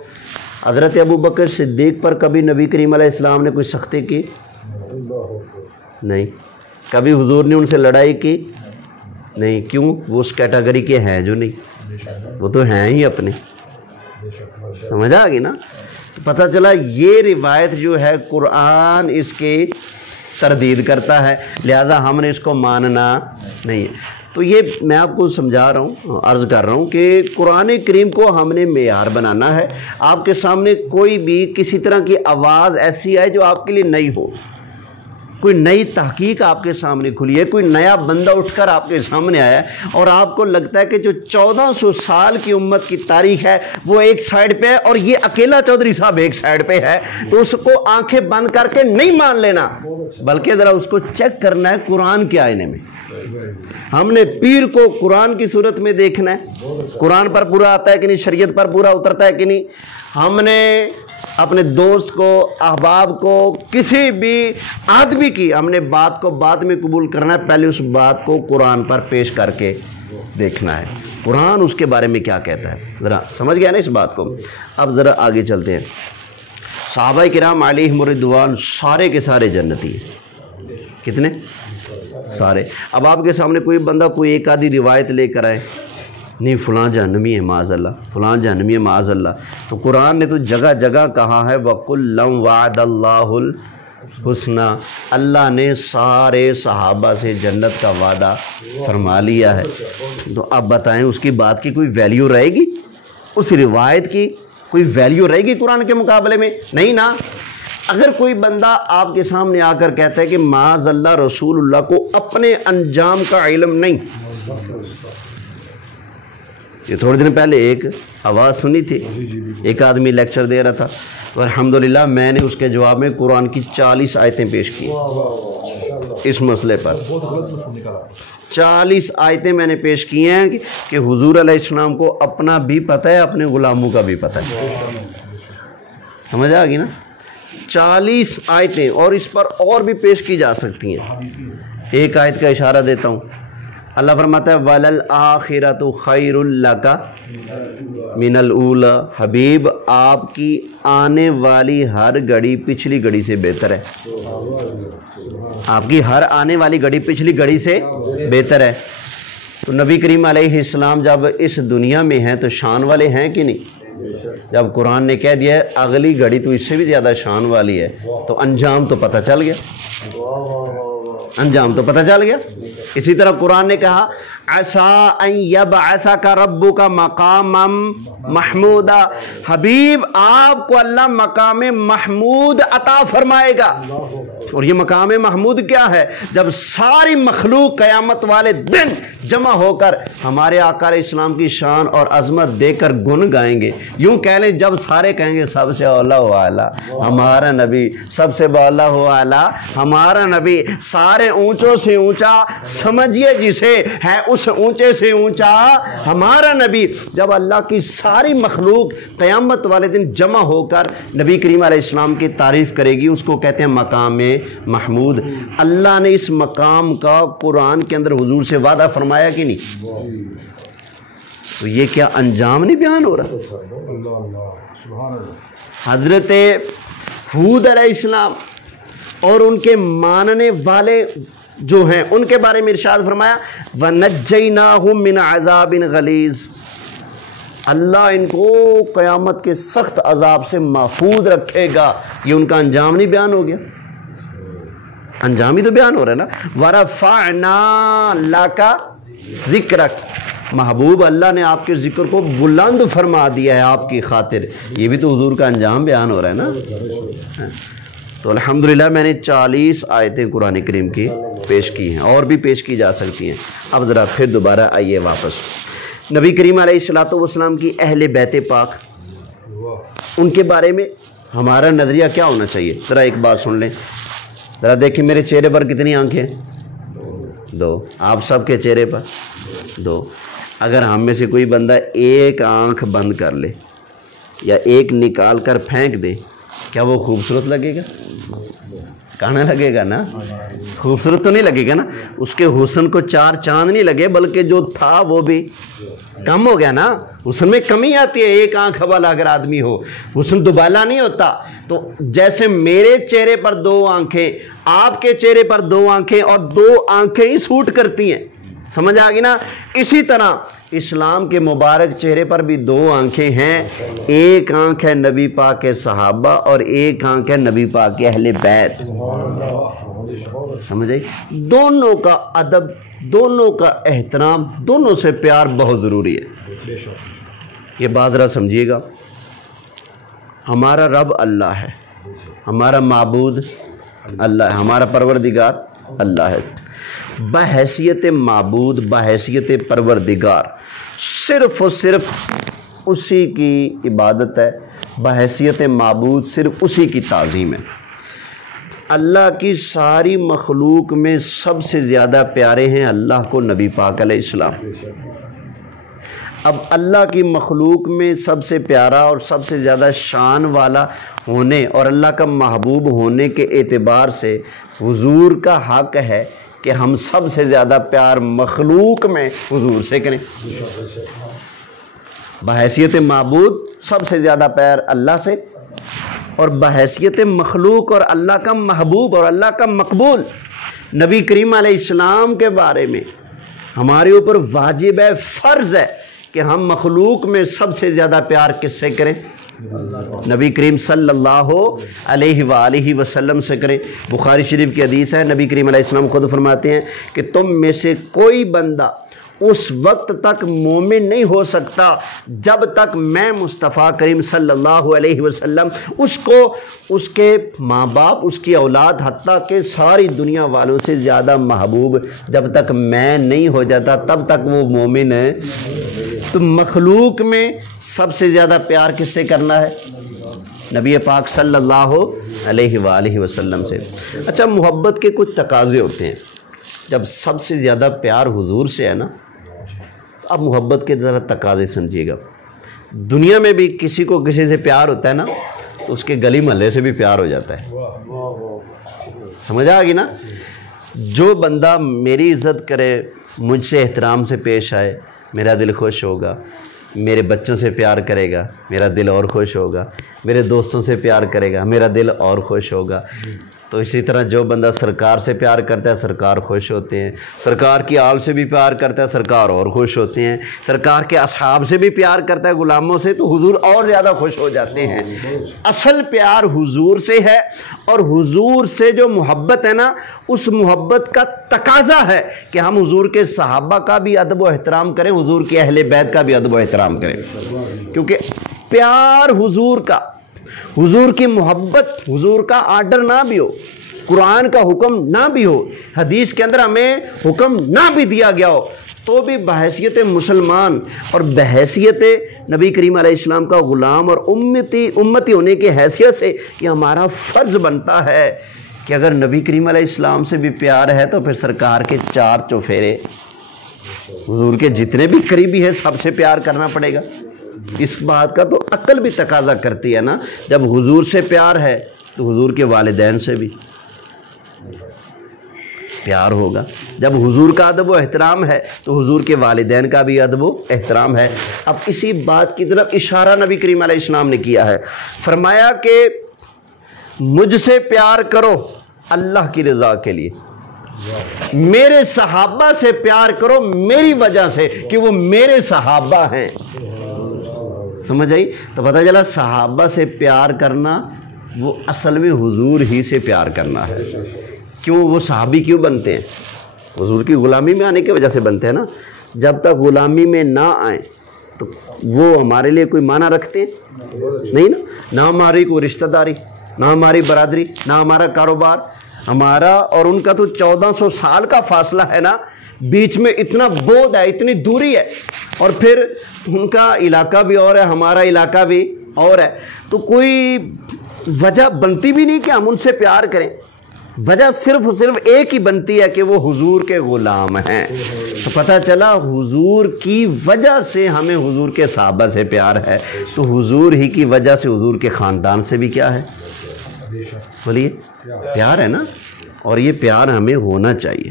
حضرت ابو بکر صدیق پر کبھی نبی کریم علیہ السلام نے کوئی سختی کی؟ نہیں۔ کبھی حضور نے ان سے لڑائی کی؟ نہیں۔ کیوں؟ وہ اس کیٹیگری کے ہیں جو نہیں، وہ تو ہیں ہی اپنے، سمجھ آ گئی نا؟ پتہ چلا یہ روایت جو ہے قرآن اس کی تردید کرتا ہے، لہذا ہم نے اس کو ماننا نہیں ہے۔ تو یہ میں آپ کو سمجھا رہا ہوں، عرض کر رہا ہوں کہ قرآن کریم کو ہم نے معیار بنانا ہے۔ آپ کے سامنے کوئی بھی کسی طرح کی آواز ایسی آئے جو آپ کے لیے نئی ہو، کوئی نئی تحقیق آپ کے سامنے کھلی ہے، کوئی نیا بندہ اٹھ کر آپ کے سامنے آیا ہے اور آپ کو لگتا ہے کہ جو 1400 سال کی امت کی تاریخ ہے وہ ایک سائڈ پہ ہے اور یہ اکیلا چودھری صاحب ایک سائڈ پہ ہے، تو اس کو آنکھیں بند کر کے نہیں مان لینا، بلکہ ذرا اس کو چیک کرنا ہے قرآن کے آئینے میں۔ ہم نے پیر کو قرآن کی صورت میں دیکھنا ہے، قرآن پر پورا آتا ہے کہ نہیں، شریعت پر پورا اترتا ہے کہ نہیں۔ ہم نے اپنے دوست کو، احباب کو، کسی بھی آدمی کی ہم نے بات کو بعد میں قبول کرنا ہے، پہلے اس بات کو قرآن پر پیش کر کے دیکھنا ہے، قرآن اس کے بارے میں کیا کہتا ہے۔ ذرا سمجھ گیا نا اس بات کو؟ اب ذرا آگے چلتے ہیں۔ صحابہ کرام علیہم رضوان سارے کے سارے جنتی ہیں، کتنے؟ سارے۔ اب آپ کے سامنے کوئی بندہ کوئی ایک آدھی روایت لے کر آئے، نہیں فلاں جہنمی ہے معاذ اللہ، فلاں جہنمی ہے معاذ اللہ، تو قرآن نے تو جگہ جگہ کہا ہے وَكُلًّا وَعَدَ اللَّهُ الْحُسْنَى، اللہ نے سارے صحابہ سے جنت کا وعدہ فرما لیا ہے۔ تو اب بتائیں اس کی بات کی کوئی ویلیو رہے گی؟ اس روایت کی کوئی ویلیو رہے گی قرآن کے مقابلے میں؟ نہیں نا۔ اگر کوئی بندہ آپ کے سامنے آ کر کہتا ہے کہ معاذ اللہ رسول اللہ کو اپنے انجام کا علم نہیں، یہ تھوڑے دن پہلے ایک آواز سنی تھی، ایک آدمی لیکچر دے رہا تھا، الحمدللہ میں نے اس کے جواب میں قرآن کی 40 آیتیں پیش کی اس مسئلے پر، 40 آیتیں میں نے پیش کی ہیں کہ حضور علیہ السلام کو اپنا بھی پتہ ہے، اپنے غلاموں کا بھی پتہ ہے، سمجھ آ گئی نا؟ 40 آیتیں، اور اس پر اور بھی پیش کی جا سکتی ہیں۔ ایک آیت کا اشارہ دیتا ہوں، اللہ فرماتا ہے وَلَلْآخِرَةُ خَيْرٌ لَكَ مِنَ الْأُولَى، حبیب آپ کی آنے والی ہر گھڑی پچھلی گھڑی سے بہتر ہے، آپ کی ہر آنے والی گھڑی پچھلی گھڑی سے بہتر ہے۔ تو نبی کریم علیہ السلام جب اس دنیا میں ہیں تو شان والے ہیں کہ نہیں؟ جب قرآن نے کہہ دیا ہے اگلی گھڑی تو اس سے بھی زیادہ شان والی ہے، تو انجام تو پتہ چل گیا، انجام تو پتہ چل گیا۔ اسی طرح قرآن نے کہا عَسَىٰ أَن يَبْعَثَكَ رَبُّكَ مَقَامًا مَحْمُودًا، حبیب آپ کو اللہ مقام محمود عطا فرمائے گا۔ اور یہ مقام محمود کیا ہے؟ جب ساری مخلوق قیامت والے دن جمع ہو کر ہمارے آقا علیہ السلام کی شان اور عظمت دے کر گن گائیں گے، یوں کہہ لیں جب سارے کہیں گے سب سے اولا و اعلیٰ ہمارا نبی، سب سے بالا و اعلیٰ ہمارا نبی، سارے اونچوں سے اونچا سمجھیے جسے ہے اس اونچے سے اونچا ہمارا نبی، جب اللہ کی ساری مخلوق قیامت والے دن جمع ہو کر نبی کریم علیہ السلام کی تعریف کرے گی، اس کو کہتے ہیں مقام محمود۔ اللہ نے اس مقام کا قرآن کے اندر حضور سے وعدہ فرمایا کہ نہیں؟ تو یہ کیا انجام نہیں بیان ہو رہا؟ حضرت حود علیہ السلام اور ان کے ماننے والے جو ہیں ان کے بارے میں ارشاد فرمایا وَنَجَّيْنَاهُم مِّنْ عَذَابٍ غَلِيظٍ، اللہ ان کو قیامت کے سخت عذاب سے محفوظ رکھے گا۔ یہ ان کا انجام نہیں بیان ہو گیا؟ انجام ہی تو بیان ہو رہا ہے نا۔ وَرَفَعْنَا لَكَ ذِكْرَكَ، محبوب اللہ نے آپ کے ذکر کو بلند فرما دیا ہے آپ کی خاطر، یہ بھی تو حضور کا انجام بیان ہو رہا ہے نا۔ تو الحمدللہ میں نے 40 آیتیں قرآن کریم کی پیش کی ہیں، اور بھی پیش کی جا سکتی ہیں۔ اب ذرا پھر دوبارہ آئیے واپس نبی کریم علیہ الصلوۃ والسلام کی اہل بیت پاک، ان کے بارے میں ہمارا نظریہ کیا ہونا چاہیے؟ ذرا ایک بات سن لیں، ذرا دیکھیں میرے چہرے پر کتنی آنکھیں؟ 2۔ آپ سب کے چہرے پر 2۔ اگر ہم میں سے کوئی بندہ ایک آنکھ بند کر لے یا ایک نکال کر پھینک دے، کیا وہ خوبصورت لگے گا؟ کہنا لگے گا نا، خوبصورت تو نہیں لگے گا نا، اس کے حسن کو 4 چاند نہیں لگے، بلکہ جو تھا وہ بھی کم ہو گیا نا۔ حسن میں کمی آتی ہے، ایک آنکھ والا اگر آدمی ہو، حسن دوبالا نہیں ہوتا۔ تو جیسے میرے چہرے پر 2 آنکھیں، آپ کے چہرے پر 2 آنکھیں، اور 2 آنکھیں ہی سوٹ کرتی ہیں، سمجھ آ گئی نا؟ اسی طرح اسلام کے مبارک چہرے پر بھی 2 آنکھیں ہیں، ایک آنکھ ہے نبی پاک کے صحابہ اور ایک آنکھ ہے نبی پاک کے اہل بیت، سمجھ آئی؟ دونوں کا ادب، دونوں کا احترام، دونوں سے پیار بہت ضروری ہے۔ یہ بات ذرا سمجھیے گا، ہمارا رب اللہ ہے، ہمارا معبود اللہ ہے، ہمارا پروردگار اللہ ہے۔ بحیثیت معبود، بحیثیت پروردگار، صرف اور صرف اسی کی عبادت ہے، بحیثیت معبود صرف اسی کی تعظیم ہے۔ اللہ کی ساری مخلوق میں سب سے زیادہ پیارے ہیں اللہ کو نبی پاک علیہ السلام۔ اب اللہ کی مخلوق میں سب سے پیارا اور سب سے زیادہ شان والا ہونے اور اللہ کا محبوب ہونے کے اعتبار سے حضور کا حق ہے کہ ہم سب سے زیادہ پیار مخلوق میں حضور سے کریں۔ بحیثیت معبود سب سے زیادہ پیار اللہ سے، اور بحیثیت مخلوق اور اللہ کا محبوب اور اللہ کا مقبول نبی کریم علیہ السلام کے بارے میں ہمارے اوپر واجب ہے، فرض ہے کہ ہم مخلوق میں سب سے زیادہ پیار کس سے کریں؟ نبی کریم صلی اللہ علیہ وآلہ وسلم سے کریں۔ بخاری شریف کی حدیث ہے، نبی کریم علیہ السلام خود فرماتے ہیں کہ تم میں سے کوئی بندہ اس وقت تک مومن نہیں ہو سکتا جب تک میں مصطفیٰ کریم صلی اللہ علیہ وسلم اس کو، اس کے ماں باپ، اس کی اولاد، حتیٰ کہ ساری دنیا والوں سے زیادہ محبوب جب تک میں نہیں ہو جاتا تب تک وہ مومن ہے۔ تو مخلوق میں سب سے زیادہ پیار کس سے کرنا ہے؟ نبی پاک صلی اللہ علیہ وآلہ وسلم سے۔ اچھا، محبت کے کچھ تقاضے ہوتے ہیں۔ جب سب سے زیادہ پیار حضور سے ہے نا، اب محبت کے ذرا تقاضے سمجھیے گا۔ دنیا میں بھی کسی کو کسی سے پیار ہوتا ہے نا، تو اس کے گلی محلے سے بھی پیار ہو جاتا ہے، سمجھ آ گئی نا؟ جو بندہ میری عزت کرے، مجھ سے احترام سے پیش آئے، میرا دل خوش ہوگا۔ میرے بچوں سے پیار کرے گا، میرا دل اور خوش ہوگا۔ میرے دوستوں سے پیار کرے گا، میرا دل اور خوش ہوگا۔ تو اسی طرح جو بندہ سرکار سے پیار کرتا ہے، سرکار خوش ہوتے ہیں۔ سرکار کی آل سے بھی پیار کرتا ہے، سرکار اور خوش ہوتے ہیں۔ سرکار کے اصحاب سے بھی پیار کرتا ہے، غلاموں سے، تو حضور اور زیادہ خوش ہو جاتے ہیں۔ اصل پیار حضور سے ہے، اور حضور سے جو محبت ہے نا، اس محبت کا تقاضا ہے کہ ہم حضور کے صحابہ کا بھی ادب و احترام کریں، حضور کے اہل بیت کا بھی ادب و احترام کریں، کیونکہ پیار حضور کا، حضور کی محبت، حضور کا آرڈر نہ بھی ہو، قرآن کا حکم نہ بھی ہو، حدیث کے اندر ہمیں حکم نہ بھی دیا گیا ہو، تو بھی بحیثیت مسلمان اور بحیثیت نبی کریم علیہ السلام کا غلام اور امتی ہونے کی حیثیت سے یہ ہمارا فرض بنتا ہے کہ اگر نبی کریم علیہ السلام سے بھی پیار ہے تو پھر سرکار کے 4 چوفیرے، حضور کے جتنے بھی قریبی ہے، سب سے پیار کرنا پڑے گا۔ اس بات کا تو عقل بھی تقاضا کرتی ہے نا، جب حضور سے پیار ہے تو حضور کے والدین سے بھی پیار ہوگا، جب حضور کا ادب و احترام ہے تو حضور کے والدین کا بھی ادب و احترام ہے۔ اب اسی بات کی طرف اشارہ نبی کریم علیہ السلام نے کیا ہے، فرمایا کہ مجھ سے پیار کرو اللہ کی رضا کے لیے، میرے صحابہ سے پیار کرو میری وجہ سے کہ وہ میرے صحابہ ہیں. سمجھ آئی؟ تو پتہ چلا صحابہ سے پیار کرنا وہ اصل میں حضور ہی سے پیار کرنا ہے. کیوں وہ صحابی کیوں بنتے ہیں؟ حضور کی غلامی میں آنے کی وجہ سے بنتے ہیں نا. جب تک غلامی میں نہ آئیں تو وہ ہمارے لیے کوئی معنی رکھتے ہیں نہیں نا. نہ ہماری کوئی رشتہ داری، نہ ہماری برادری، نہ ہمارا کاروبار. ہمارا اور ان کا تو 1400 سال کا فاصلہ ہے نا. بیچ میں اتنا بود ہے، اتنی دوری ہے، اور پھر ان کا علاقہ بھی اور ہے، ہمارا علاقہ بھی اور ہے. تو کوئی وجہ بنتی بھی نہیں کہ ہم ان سے پیار کریں. وجہ صرف ایک ہی بنتی ہے کہ وہ حضور کے غلام ہیں. تو پتہ چلا حضور کی وجہ سے ہمیں حضور کے صحابہ سے پیار ہے، تو حضور ہی کی وجہ سے حضور کے خاندان سے بھی کیا ہے؟ بولیے پیار ہے نا. اور یہ پیار ہمیں ہونا چاہیے.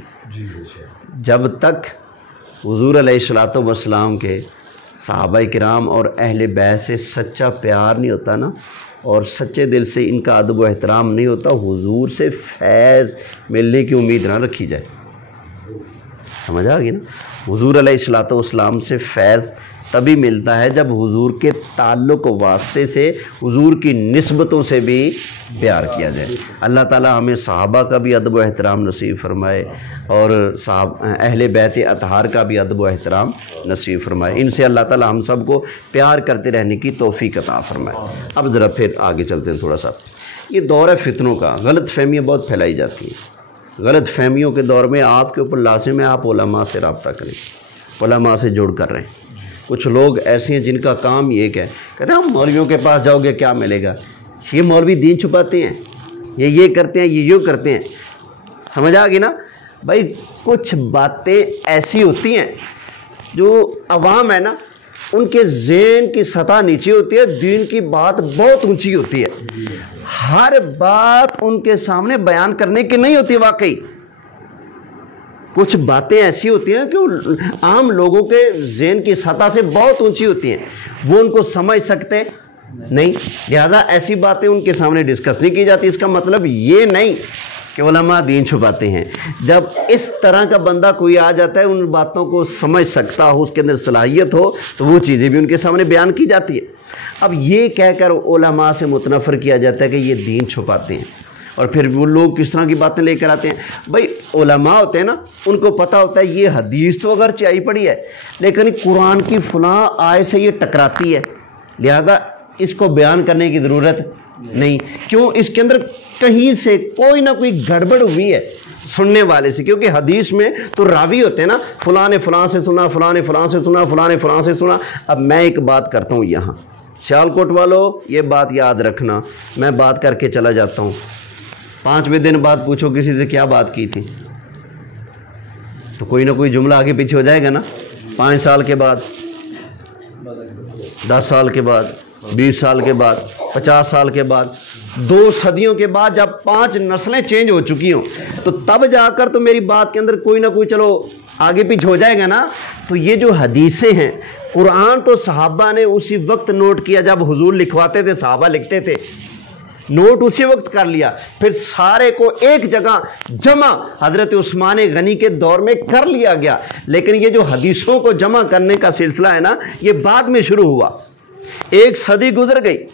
جب تک حضور علیہ الصلوۃ والسلام کے صحابہ کرام اور اہل بیت سے سچا پیار نہیں ہوتا نا، اور سچے دل سے ان کا ادب و احترام نہیں ہوتا، حضور سے فیض ملنے کی امید نہ رکھی جائے. سمجھ آ گئی نا. حضور علیہ الصلوۃ والسلام سے فیض تبھی ملتا ہے جب حضور کے تعلق و واسطے سے، حضور کی نسبتوں سے بھی پیار کیا جائے. اللہ تعالی ہمیں صحابہ کا بھی ادب و احترام نصیب فرمائے، اور اہل بیت اطہار کا بھی ادب و احترام نصیب فرمائے. ان سے اللہ تعالی ہم سب کو پیار کرتے رہنے کی توفیق عطا فرمائے. اب ذرا پھر آگے چلتے ہیں تھوڑا سا. یہ دور ہے فتنوں کا. غلط فہمیاں بہت پھیلائی جاتی ہیں. غلط فہمیوں کے دور میں آپ کے اوپر لازم ہے آپ علماء سے رابطہ کریں، علماء سے جڑ کر رہیں. کچھ لوگ ایسے ہیں جن کا کام یہ ہے، کہتے ہیں ہم مولویوں کے پاس جاؤ گے کیا ملے گا. یہ مولوی دین چھپاتے ہیں، یہ کرتے ہیں، یہ یوں کرتے ہیں. سمجھ آ گئی نا بھائی. کچھ باتیں ایسی ہوتی ہیں جو عوام ہے نا ان کے ذہن کی سطح نیچے ہوتی ہے، دین کی بات بہت اونچی ہوتی ہے. ہر بات ان کے سامنے بیان کرنے کی نہیں ہوتی. واقعی کچھ باتیں ایسی ہوتی ہیں کہ عام لوگوں کے ذہن کی سطح سے بہت اونچی ہوتی ہیں، وہ ان کو سمجھ سکتے نہیں، لہذا ایسی باتیں ان کے سامنے ڈسکس نہیں کی جاتی. اس کا مطلب یہ نہیں کہ علماء دین چھپاتے ہیں. جب اس طرح کا بندہ کوئی آ جاتا ہے، ان باتوں کو سمجھ سکتا ہو، اس کے اندر صلاحیت ہو، تو وہ چیزیں بھی ان کے سامنے بیان کی جاتی ہے. اب یہ کہہ کر علماء سے متنفر کیا جاتا ہے کہ یہ دین چھپاتے ہیں. اور پھر وہ لوگ کس طرح کی باتیں لے کر آتے ہیں. بھائی علماء ہوتے ہیں نا، ان کو پتہ ہوتا ہے یہ حدیث تو اگر چاہیے پڑی ہے لیکن قرآن کی فلاں آیت سے یہ ٹکراتی ہے، لہذا اس کو بیان کرنے کی ضرورت نہیں. کیوں؟ اس کے اندر کہیں سے کوئی نہ کوئی گڑبڑ ہوئی ہے سننے والے سے. کیونکہ حدیث میں تو راوی ہوتے ہیں نا، فلاں نے فلاں سے سنا، فلاں نے فلاں سے سنا، فلاں نے فلاں سے سنا. اب میں ایک بات کرتا ہوں یہاں، سیالکوٹ والوں یہ بات یاد رکھنا، میں بات کر کے چلا جاتا ہوں، 5ویں دن بعد پوچھو کسی سے کیا بات کی تھی تو کوئی نہ کوئی جملہ آگے پیچھے ہو جائے گا نا. 5 سال کے بعد، 10 سال کے بعد، 20 سال کے بعد، 50 سال کے بعد، 2 صدیوں کے بعد، جب 5 نسلیں چینج ہو چکی ہوں تو تب جا کر تو میری بات کے اندر کوئی نہ کوئی چلو آگے پیچھے ہو جائے گا نا. تو یہ جو حدیثیں ہیں، قرآن تو صحابہ نے اسی وقت نوٹ کیا جب حضور لکھواتے تھے، صحابہ لکھتے تھے، نوٹ اسی وقت کر لیا، پھر سارے کو ایک جگہ جمع حضرت عثمان غنی کے دور میں کر لیا گیا. لیکن یہ جو حدیثوں کو جمع کرنے کا سلسلہ ہے نا، یہ بعد میں شروع ہوا. 1 صدی گزر گئی،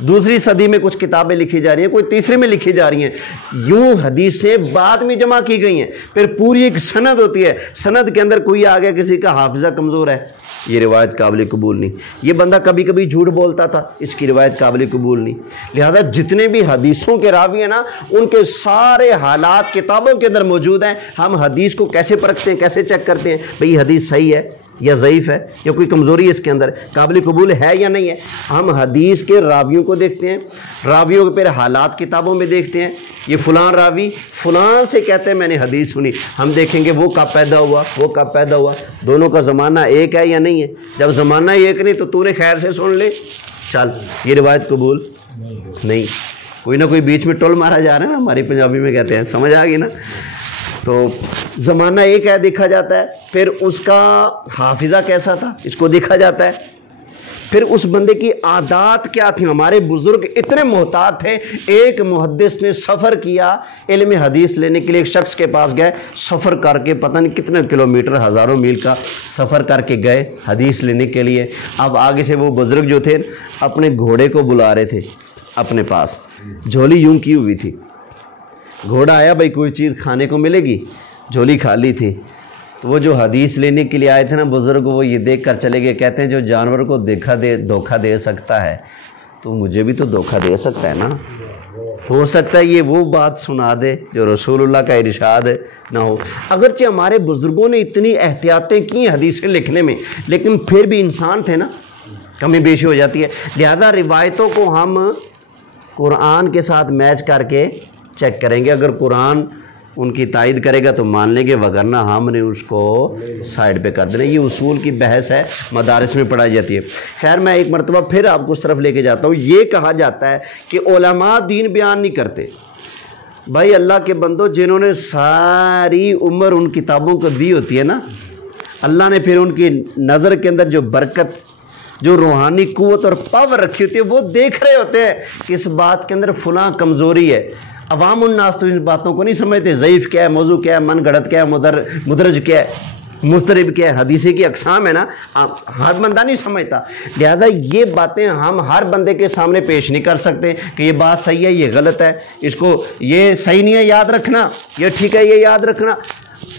دوسری صدی میں کچھ کتابیں لکھی جا رہی ہیں، کوئی تیسری میں لکھی جا رہی ہیں. یوں حدیثیں بعد میں جمع کی گئی ہیں. پھر پوری ایک سند ہوتی ہے، سند کے اندر کوئی آ گیا کسی کا حافظہ کمزور ہے، یہ روایت قابل قبول نہیں. یہ بندہ کبھی کبھی جھوٹ بولتا تھا، اس کی روایت قابل قبول نہیں. لہذا جتنے بھی حدیثوں کے راوی ہیں نا، ان کے سارے حالات کتابوں کے اندر موجود ہیں. ہم حدیث کو کیسے پرکھتے ہیں، کیسے چیک کرتے ہیں بھئی یہ حدیث صحیح ہے یا ضعیف ہے یا کوئی کمزوری ہے اس کے اندر، قابل قبول ہے یا نہیں ہے. ہم حدیث کے راویوں کو دیکھتے ہیں، راویوں کے پھر حالات کتابوں میں دیکھتے ہیں. یہ فلاں راوی فلاں سے کہتے ہیں میں نے حدیث سنی، ہم دیکھیں گے وہ کب پیدا ہوا، وہ کب پیدا ہوا، دونوں کا زمانہ ایک ہے یا نہیں ہے. جب زمانہ ایک نہیں تو نے خیر سے سن لے، چل یہ روایت قبول نہیں. کوئی نہ کوئی بیچ میں ٹول مارا جا رہا ہے نا، ہماری پنجابی میں کہتے ہیں. سمجھ آ گئی نا. تو زمانہ ایک ہے، دیکھا جاتا ہے. پھر اس کا حافظہ کیسا تھا اس کو دیکھا جاتا ہے. پھر اس بندے کی عادات کیا تھی. ہمارے بزرگ اتنے محتاط تھے. ایک محدث نے سفر کیا علم حدیث لینے کے لیے, ایک شخص کے پاس گئے, سفر کر کے پتہ نہیں کتنے کلومیٹر, ہزاروں میل کا سفر کر کے گئے حدیث لینے کے لیے. اب آگے سے وہ بزرگ جو تھے اپنے گھوڑے کو بلا رہے تھے اپنے پاس, جھولی یوں کی ہوئی تھی. گھوڑا آیا, بھائی کوئی چیز کھانے کو ملے گی, جھولی خالی تھی. تو وہ جو حدیث لینے کے لیے آئے تھے نا بزرگ, وہ یہ دیکھ کر چلے گئے. کہتے ہیں جو جانور کو دھوکہ دے سکتا ہے تو مجھے بھی تو دھوکہ دے سکتا ہے نا. ہو سکتا ہے یہ وہ بات سنا دے جو رسول اللہ کا ارشاد نہ ہو. اگرچہ ہمارے بزرگوں نے اتنی احتیاطیں کی حدیثیں لکھنے میں, لیکن پھر بھی انسان تھے نا, کمی بیشی ہو جاتی ہے. لہذا روایتوں کو ہم قرآن کے ساتھ میچ کر کے چیک کریں گے. اگر قرآن ان کی تائید کرے گا تو مان لیں گے, وگرنہ ہم نے اس کو سائڈ پہ کر دینا. یہ اصول کی بحث ہے, مدارس میں پڑھائی جاتی ہے. خیر میں ایک مرتبہ پھر آپ کو اس طرف لے کے جاتا ہوں. یہ کہا جاتا ہے کہ علماء دین بیان نہیں کرتے. بھائی اللہ کے بندو, جنہوں نے ساری عمر ان کتابوں کو دی ہوتی ہے نا, اللہ نے پھر ان کی نظر کے اندر جو برکت, جو روحانی قوت اور پاور رکھی ہوتی ہے, وہ دیکھ رہے ہوتے ہیں کہ اس بات کے اندر فلاں کمزوری ہے. عوام الناس تو ان باتوں کو نہیں سمجھتے. ضعیف کیا ہے, موضوع کیا ہے, من گھڑت کیا ہے, مدرج کیا ہے, مضطرب کیا ہے, حدیثی کی اقسام ہے نا, ہر بندہ نہیں سمجھتا. لہذا یہ باتیں ہم ہر بندے کے سامنے پیش نہیں کر سکتے کہ یہ بات صحیح ہے, یہ غلط ہے, اس کو یہ صحیح نہیں ہے یاد رکھنا, یہ ٹھیک ہے یہ یاد رکھنا.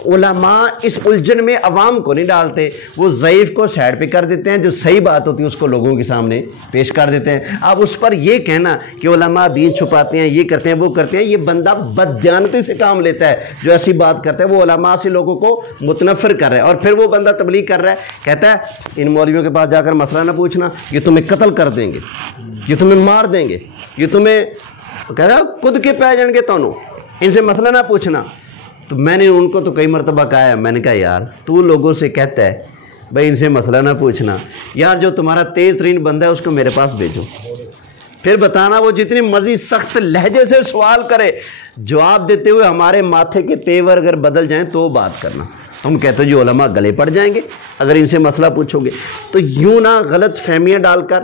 علماء اس الجھن میں عوام کو نہیں ڈالتے. وہ ضعیف کو سائڈ پہ کر دیتے ہیں, جو صحیح بات ہوتی ہے اس کو لوگوں کے سامنے پیش کر دیتے ہیں. اب اس پر یہ کہنا کہ علماء دین چھپاتے ہیں, یہ کرتے ہیں, وہ کرتے ہیں, یہ بندہ بددیانتی سے کام لیتا ہے. جو ایسی بات کرتا ہے وہ علماء سے لوگوں کو متنفر کر رہا ہے. اور پھر وہ بندہ تبلیغ کر رہا ہے, کہتا ہے ان مولویوں کے پاس جا کر مسئلہ نہ پوچھنا, یہ تمہیں قتل کر دیں گے, یہ تمہیں مار دیں گے, یہ تمہیں کہتا ہے خود کے پہ جائیں گے تونوں, ان سے مسئلہ نہ پوچھنا. تو میں نے ان کو تو کئی مرتبہ کہا ہے, میں نے کہا یار تو لوگوں سے کہتا ہے بھائی ان سے مسئلہ نہ پوچھنا, یار جو تمہارا تیز ترین بندہ ہے اس کو میرے پاس بھیجو, پھر بتانا وہ جتنی مرضی سخت لہجے سے سوال کرے, جواب دیتے ہوئے ہمارے ماتھے کے تیور اگر بدل جائیں تو بات کرنا. تم کہتے ہو جو علماء گلے پڑ جائیں گے اگر ان سے مسئلہ پوچھو گے. تو یوں نہ غلط فہمیاں ڈال کر,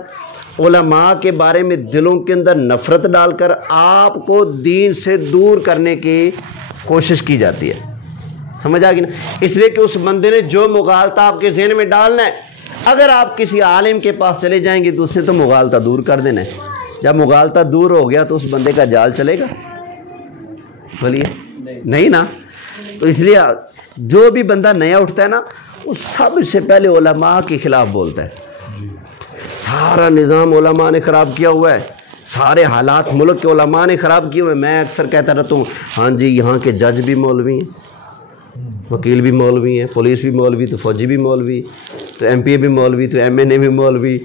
علماء کے بارے میں دلوں کے اندر نفرت ڈال کر آپ کو دین سے دور کرنے کی کوشش کی جاتی ہے. سمجھ آ گئی نا. اس لیے کہ اس بندے نے جو مغالطہ آپ کے ذہن میں ڈالنا ہے, اگر آپ کسی عالم کے پاس چلے جائیں گے تو اس نے تو مغالطہ دور کر دینا ہے. جب مغالطہ دور ہو گیا تو اس بندے کا جال چلے گا؟ بولیے نہیں نا. تو اس لیے جو بھی بندہ نیا اٹھتا ہے نا, وہ سب سے پہلے علماء کے خلاف بولتا ہے. سارا نظام علماء نے خراب کیا ہوا ہے, سارے حالات ملک کے علماء نے خراب کیے ہوئے. میں اکثر کہتا رہتا ہوں, ہاں جی یہاں کے جج بھی مولوی ہیں, وکیل بھی مولوی ہیں, پولیس بھی مولوی, تو فوجی بھی مولوی, تو ایم پی اے بھی مولوی, تو ایم این اے بھی مولوی,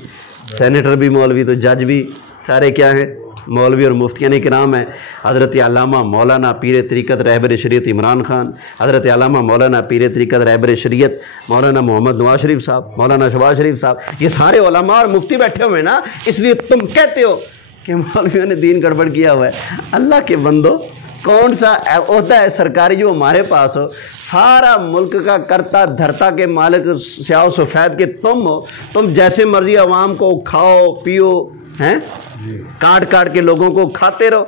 سینیٹر بھی مولوی, تو جج بھی سارے کیا ہیں مولوی. اور مفتیان کرام ہیں, حضرت علامہ مولانا پیر طریقت رہبر شریعت عمران خان, حضرت علامہ مولانا پیر طریقت رہبر شریعت مولانا محمد نواز شریف صاحب, مولانا شہباز شریف صاحب, یہ سارے علماء اور مفتی بیٹھے ہوئے نا. اس لیے تم کہتے ہو کہ مولویوں نے دین گڑبڑ کیا ہوا ہے. اللہ کے بندو, کون سا عہدہ ہے سرکاری جو ہمارے پاس ہو؟ سارا ملک کا کرتا دھرتا کے مالک سیاہ و سفید کے تم ہو. تم جیسے مرضی عوام کو کھاؤ پیو, ہیں کاٹ کاٹ کے لوگوں کو کھاتے رہو.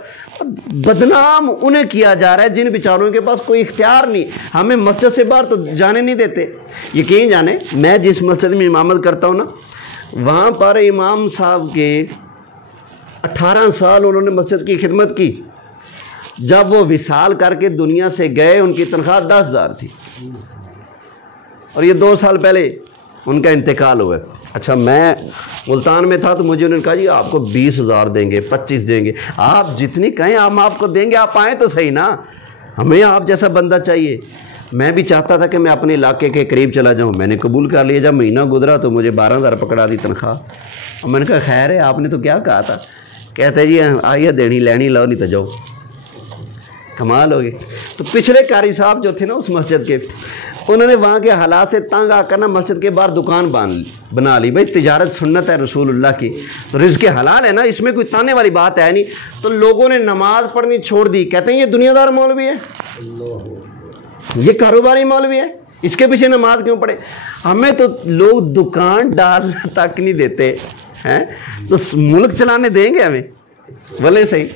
بدنام انہیں کیا جا رہا ہے جن بیچاروں کے پاس کوئی اختیار نہیں. ہمیں مسجد سے باہر تو جانے نہیں دیتے. یقین جانے, میں جس مسجد میں امامت کرتا ہوں نا, وہاں پر امام صاحب کے 18 سال انہوں نے مسجد کی خدمت کی. جب وہ وصال کر کے دنیا سے گئے, ان کی تنخواہ 10,000 تھی, اور یہ 2 سال پہلے ان کا انتقال ہوا. اچھا میں ملتان میں تھا تو مجھے انہوں نے کہا جی آپ کو 20,000 دیں گے, 25 دیں گے, آپ جتنی کہیں ہم آپ کو دیں گے, آپ آئیں تو صحیح نا, ہمیں آپ جیسا بندہ چاہیے. میں بھی چاہتا تھا کہ میں اپنے علاقے کے قریب چلا جاؤں. میں نے قبول کر لیا. جب مہینہ گزرا تو مجھے 12,000 پکڑا دی تنخواہ. اور میں نے کہا خیر ہے, آپ نے تو کیا کہا تھا؟ کہتے جی آئیے دینی لینی لاؤ, نہیں تو جاؤ. کمال ہوگی. تو پچھلے قاری صاحب جو تھے نا اس مسجد کے, انہوں نے وہاں کے حالات سے تنگ آ کر نا مسجد کے باہر دکان بنا لی. بھائی تجارت سنت ہے رسول اللہ کی, تو رزق حلال ہے نا, اس میں کوئی تانے والی بات ہے نہیں. تو لوگوں نے نماز پڑھنی چھوڑ دی. کہتے ہیں یہ دنیا دار مولوی ہے, یہ کاروباری مولوی ہے, اس کے پیچھے نماز کیوں پڑھے؟ ہمیں تو لوگ دکان ڈالنا تک نہیں دیتے. ہیں تو ملک چلانے دیں گے ہمیں؟ بولے صحیح.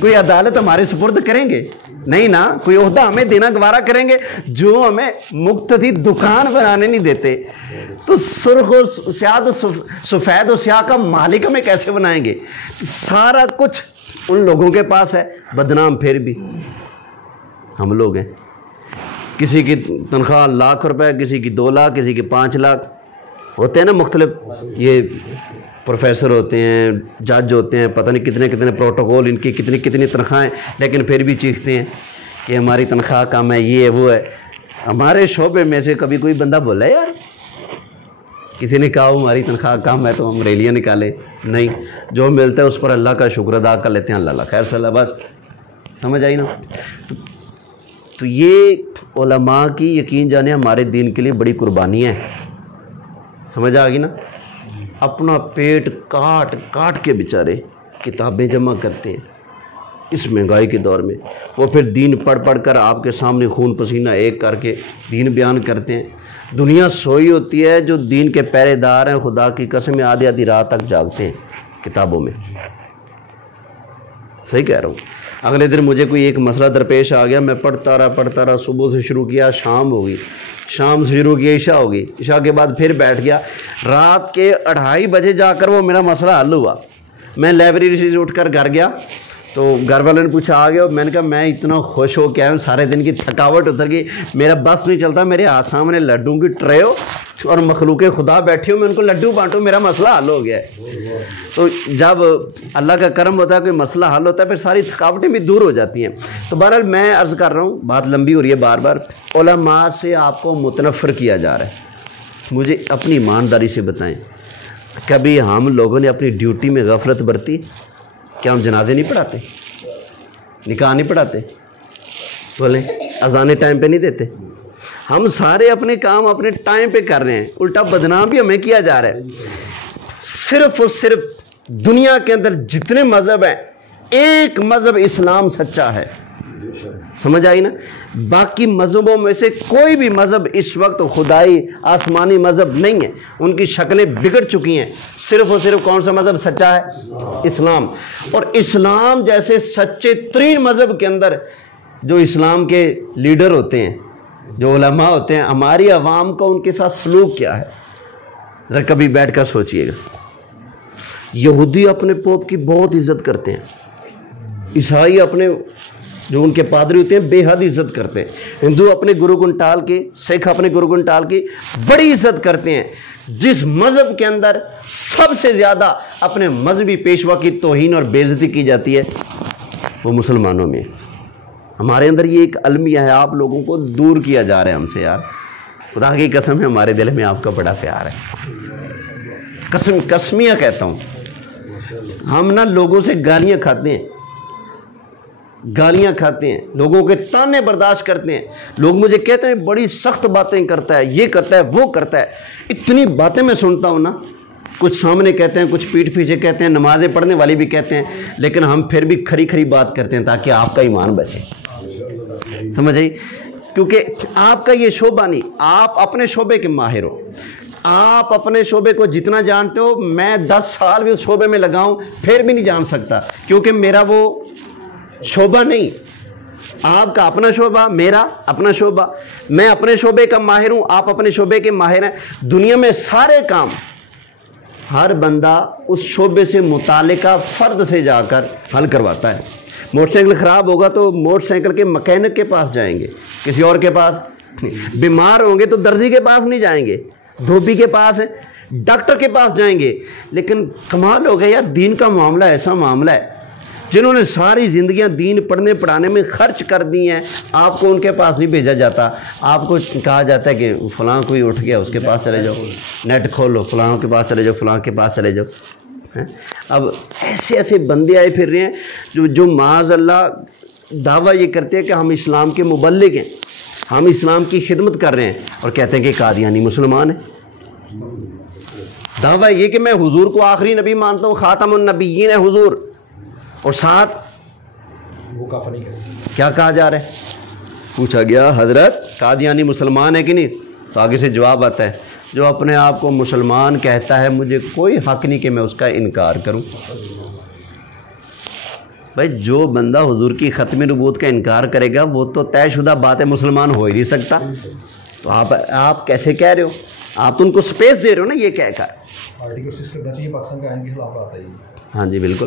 کوئی عدالت ہمارے سپرد کریں گے؟ نہیں نا. کوئی عہدہ ہمیں دینا گوارا کریں گے جو ہمیں مقتدی دکان بنانے نہیں دیتے؟ تو سرخ و سیاہ سفید و سیاہ کا مالک ہمیں کیسے بنائیں گے؟ سارا کچھ ان لوگوں کے پاس ہے. بدنام پھر بھی ہم لوگ ہیں. کسی کی تنخواہ ₹1,00,000، کسی کی 2 لاکھ، کسی کی 5 لاکھ ہوتے ہیں نا. مختلف یہ پروفیسر ہوتے ہیں، جج ہوتے ہیں، پتہ نہیں کتنے کتنے پروٹوکول، ان کی کتنی کتنی تنخواہیں، لیکن پھر بھی چیختے ہیں کہ ہماری تنخواہ کم ہے، یہ ہے وہ ہے. ہمارے شعبے میں سے کبھی کوئی بندہ بولا ہے یار؟ کسی نے کہا ہماری تنخواہ کم ہے تو ہم ریلیاں نکالیں؟ نہیں. جو ملتا ہے اس پر اللہ کا شکر ادا کر لیتے ہیں. اللہ خیر صلی اللہ. بس سمجھ آئی نا. تو یہ علماء کی یقین جانے ہمارے دین کے لیے بڑی قربانی ہے. سمجھ آ گئی نا. اپنا پیٹ کاٹ کاٹ کے بیچارے کتابیں جمع کرتے ہیں اس مہنگائی کے دور میں. وہ پھر دین پڑھ پڑھ کر آپ کے سامنے خون پسینہ ایک کر کے دین بیان کرتے ہیں. دنیا سوئی ہوتی ہے. جو دین کے پہرے دار ہیں خدا کی قسم آدھی آدھی رات تک جاگتے ہیں کتابوں میں. صحیح کہہ رہا ہوں. اگلے دن مجھے کوئی ایک مسئلہ درپیش آ گیا، میں پڑھتا رہا. صبح سے شروع کیا، شام ہو گئی. شام سے شروع کیا، عشاء ہو گئی. عشاء کے بعد پھر بیٹھ گیا. رات کے 2:30 بجے جا کر وہ میرا مسئلہ حل ہوا. میں لائبریری سے اٹھ کر گھر گیا تو گھر والوں نے پوچھا آ گیا. میں نے کہا میں اتنا خوش ہو کے آیا ہوں، سارے دن کی تھکاوٹ اتر گئی. میرا بس نہیں چلتا. میرے ہاتھ سامنے لڈوں کی ٹرے ہو اور مخلوق خدا بیٹھی ہو، میں ان کو لڈو بانٹوں، میرا مسئلہ حل ہو گیا ہے. تو جب اللہ کا کرم ہوتا ہے، کوئی مسئلہ حل ہوتا ہے، پھر ساری تھکاوٹیں بھی دور ہو جاتی ہیں. تو بہرحال میں عرض کر رہا ہوں، بات لمبی ہو رہی ہے بار بار. علماء سے آپ کو متنفر کیا جا رہا ہے. مجھے اپنی ایمانداری سے بتائیں، کبھی ہم لوگوں نے اپنی ڈیوٹی میں غفلت برتی؟ کیا ہم جنازے نہیں پڑھاتے؟ نکاح نہیں پڑھاتے؟ بولیں اذانیں ٹائم پہ نہیں دیتے؟ ہم سارے اپنے کام اپنے ٹائم پہ کر رہے ہیں. الٹا بدنام بھی ہمیں کیا جا رہا ہے. صرف اور صرف دنیا کے اندر جتنے مذہب ہیں، ایک مذہب اسلام سچا ہے. سمجھ آئی نا. باقی مذہبوں میں سے کوئی بھی مذہب اس وقت خدائی آسمانی مذہب نہیں ہے. ان کی شکلیں بگڑ چکی ہیں. صرف اور صرف کون سا مذہب سچا ہے؟ اسلام. اور اسلام جیسے سچے ترین مذہب کے اندر جو اسلام کے لیڈر ہوتے ہیں، جو علماء ہوتے ہیں، ہماری عوام کا ان کے ساتھ سلوک کیا ہے؟ ذرا کبھی بیٹھ کر سوچئے گا. یہودی اپنے پوپ کی بہت عزت کرتے ہیں. عیسائی اپنے جو ان کے پادری ہوتے ہیں بے حد عزت کرتے ہیں. ہندو اپنے گرو گھنٹال کی، سکھ اپنے گرو گھنٹال کی بڑی عزت کرتے ہیں. جس مذہب کے اندر سب سے زیادہ اپنے مذہبی پیشوا کی توہین اور بے عزتی کی جاتی ہے وہ مسلمانوں میں. ہمارے اندر یہ ایک المیہ ہے، آپ لوگوں کو دور کیا جا رہا ہے ہم سے. یار خدا کی قسم ہے، ہمارے دل میں آپ کا بڑا پیار ہے. قسمیہ کہتا ہوں. ہم نا لوگوں سے گالیاں کھاتے ہیں، لوگوں کے تانے برداشت کرتے ہیں. لوگ مجھے کہتے ہیں بڑی سخت باتیں کرتا ہے، یہ کرتا ہے وہ کرتا ہے. اتنی باتیں میں سنتا ہوں نا، کچھ سامنے کہتے ہیں، کچھ پیٹھ پیچھے کہتے ہیں، نمازیں پڑھنے والی بھی کہتے ہیں، لیکن ہم پھر بھی کھری کھری بات کرتے ہیں تاکہ آپ کا ایمان بچے. سمجھ آئی. کیونکہ آپ کا یہ شعبہ نہیں، آپ اپنے شعبے کے ماہر ہو. آپ اپنے شعبے کو جتنا جانتے ہو، میں 10 سال بھی اس شعبے میں لگاؤں پھر بھی نہیں جان سکتا، کیونکہ میرا وہ شعبہ نہیں. آپ کا اپنا شعبہ، میرا اپنا شعبہ. میں اپنے شعبے کا ماہر ہوں، آپ اپنے شعبے کے ماہر ہیں. دنیا میں سارے کام ہر بندہ اس شعبے سے متعلقہ فرد سے جا کر حل کرواتا ہے. موٹر سائیکل خراب ہوگا تو موٹر سائیکل کے مکینک کے پاس جائیں گے، کسی اور کے پاس. بیمار ہوں گے تو درزی کے پاس نہیں جائیں گے، دھوبی کے پاس، ڈاکٹر کے پاس جائیں گے. لیکن کمال ہو گیا یار، دین کا معاملہ ایسا معاملہ ہے، جنہوں نے ساری زندگیاں دین پڑھنے پڑھانے میں خرچ کر دی ہیں، آپ کو ان کے پاس نہیں بھیجا جاتا. آپ کو کہا جاتا ہے کہ فلاں کوئی اٹھ گیا اس کے پاس چلے جاؤ، نیٹ کھولو، فلاں کے پاس چلے جاؤ، فلاں کے پاس چلے جاؤ. اب ایسے ایسے بندے آئے پھر رہے ہیں جو معاذ اللہ دعویٰ یہ کرتے ہیں کہ ہم اسلام کے مبلغ ہیں، ہم اسلام کی خدمت کر رہے ہیں، اور کہتے ہیں کہ قادیانی مسلمان ہیں. دعویٰ یہ کہ میں حضور کو آخری نبی مانتا ہوں، خاتم النبیین ہے حضور، اور ساتھ کیا کہا جا رہا ہے؟ پوچھا گیا حضرت قادیانی مسلمان ہے کہ نہیں؟ تو آگے سے جواب آتا ہے جو اپنے آپ کو مسلمان کہتا ہے مجھے کوئی حق نہیں کہ میں اس کا انکار کروں۔ بھائی جو بندہ حضور کی ختم نبوت کا انکار کرے گا وہ تو طے شدہ بات ہے مسلمان ہو ہی نہیں سکتا۔ تو آپ کیسے کہہ رہے ہو؟ آپ تو ان کو سپیس دے رہے ہو نا یہ کہہ کر۔ آرٹیکل 6 کرنا چاہیے پاکستان کے آئین کے خلاف آتا ہے۔ ہاں جی بالکل،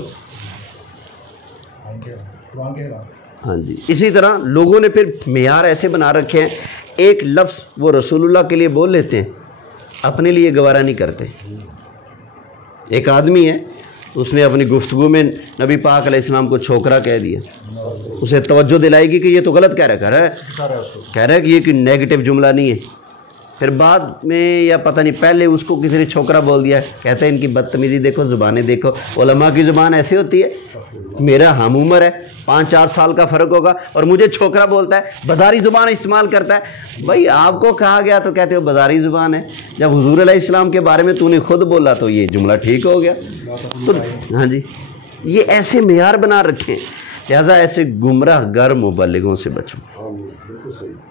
قرآن کے خلاف۔ ہاں جی، اسی طرح لوگوں نے پھر معیار ایسے بنا رکھے ہیں، ایک لفظ وہ رسول اللہ کے لیے بول لیتے ہیں، اپنے لیے گوارا نہیں کرتے۔ ایک آدمی ہے، اس نے اپنی گفتگو میں نبی پاک علیہ السلام کو چھوکرا کہہ دیا، اسے توجہ دلائے گی کہ یہ تو غلط کہہ رہا ہے کہ یہ کوئی نیگیٹو جملہ نہیں ہے۔ پھر بعد میں یا پتہ نہیں پہلے اس کو کسی نے چھوکرا بول دیا، کہتے ہیں ان کی بدتمیزی دیکھو، زبانیں دیکھو۔ علماء کی زبان ایسی ہوتی ہے، میرا ہم عمر ہے، 5-4 سال کا فرق ہوگا اور مجھے چھوکرا بولتا ہے، بازاری زبان استعمال کرتا ہے۔ بھائی آپ کو کہا گیا تو کہتے ہو بازاری زبان ہے، جب حضور علیہ السلام کے بارے میں تو نے خود بولا تو یہ جملہ ٹھیک ہو گیا۔ تو ہاں جی، یہ ایسے معیار بنا رکھے ہیں، لہذا ایسے گمراہ گر مبلغوں سے بچو،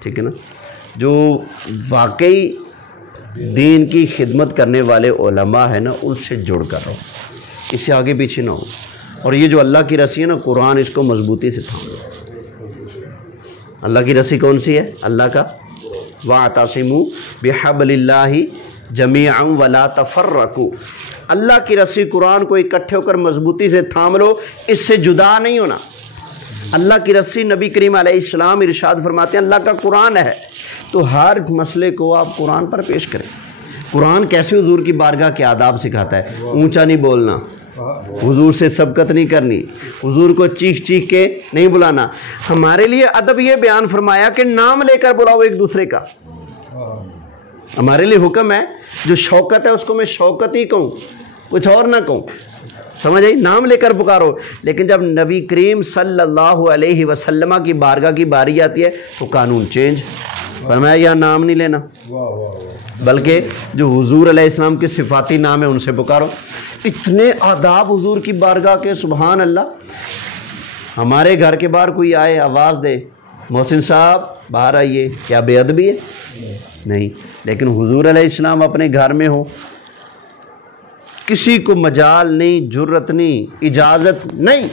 ٹھیک ہے نا؟ جو واقعی دین کی خدمت کرنے والے علماء ہیں نا ان سے جڑ کر رہو، اس سے آگے پیچھے نہ ہو۔ اور یہ جو اللہ کی رسی ہے نا قرآن، اس کو مضبوطی سے تھامو۔ اللہ کی رسی کون سی ہے؟ اللہ کا وَاعْتَصِمُوا بِحَبْلِ اللَّهِ جَمِيعًا وَلَا تَفَرَّقُوا، اللہ کی رسی قرآن کو اکٹھے ہو کر مضبوطی سے تھام لو، اس سے جدا نہیں ہونا۔ اللہ کی رسی نبی کریم علیہ السلام ارشاد فرماتے ہیں اللہ کا قرآن ہے، تو ہر مسئلے کو آپ قرآن پر پیش کریں۔ قرآن کیسے حضور کی بارگاہ کے آداب سکھاتا ہے؟ اونچا نہیں بولنا، حضور سے سبقت نہیں کرنی، حضور کو چیخ چیخ کے نہیں بلانا۔ ہمارے لیے ادب یہ بیان فرمایا کہ نام لے کر بلاؤ ایک دوسرے کا، ہمارے لیے حکم ہے جو شوکت ہے اس کو میں شوکت ہی کہوں، کچھ اور نہ کہوں، سمجھ آئی؟ نام لے کر پکارو۔ لیکن جب نبی کریم صلی اللہ علیہ وسلم کی بارگاہ کی باری آتی ہے تو قانون چینج، فرمایا یا نام نہیں لینا، بلکہ جو حضور علیہ السلام کے صفاتی نام ہے ان سے پکارو۔ اتنے آداب حضور کی بارگاہ کے، سبحان اللہ۔ ہمارے گھر کے باہر کوئی آئے آواز دے، محسن صاحب باہر آئیے، کیا بے ادبی ہے؟ نہیں۔ لیکن حضور علیہ السلام اپنے گھر میں ہو، کسی کو مجال نہیں، جرت نہیں، اجازت نہیں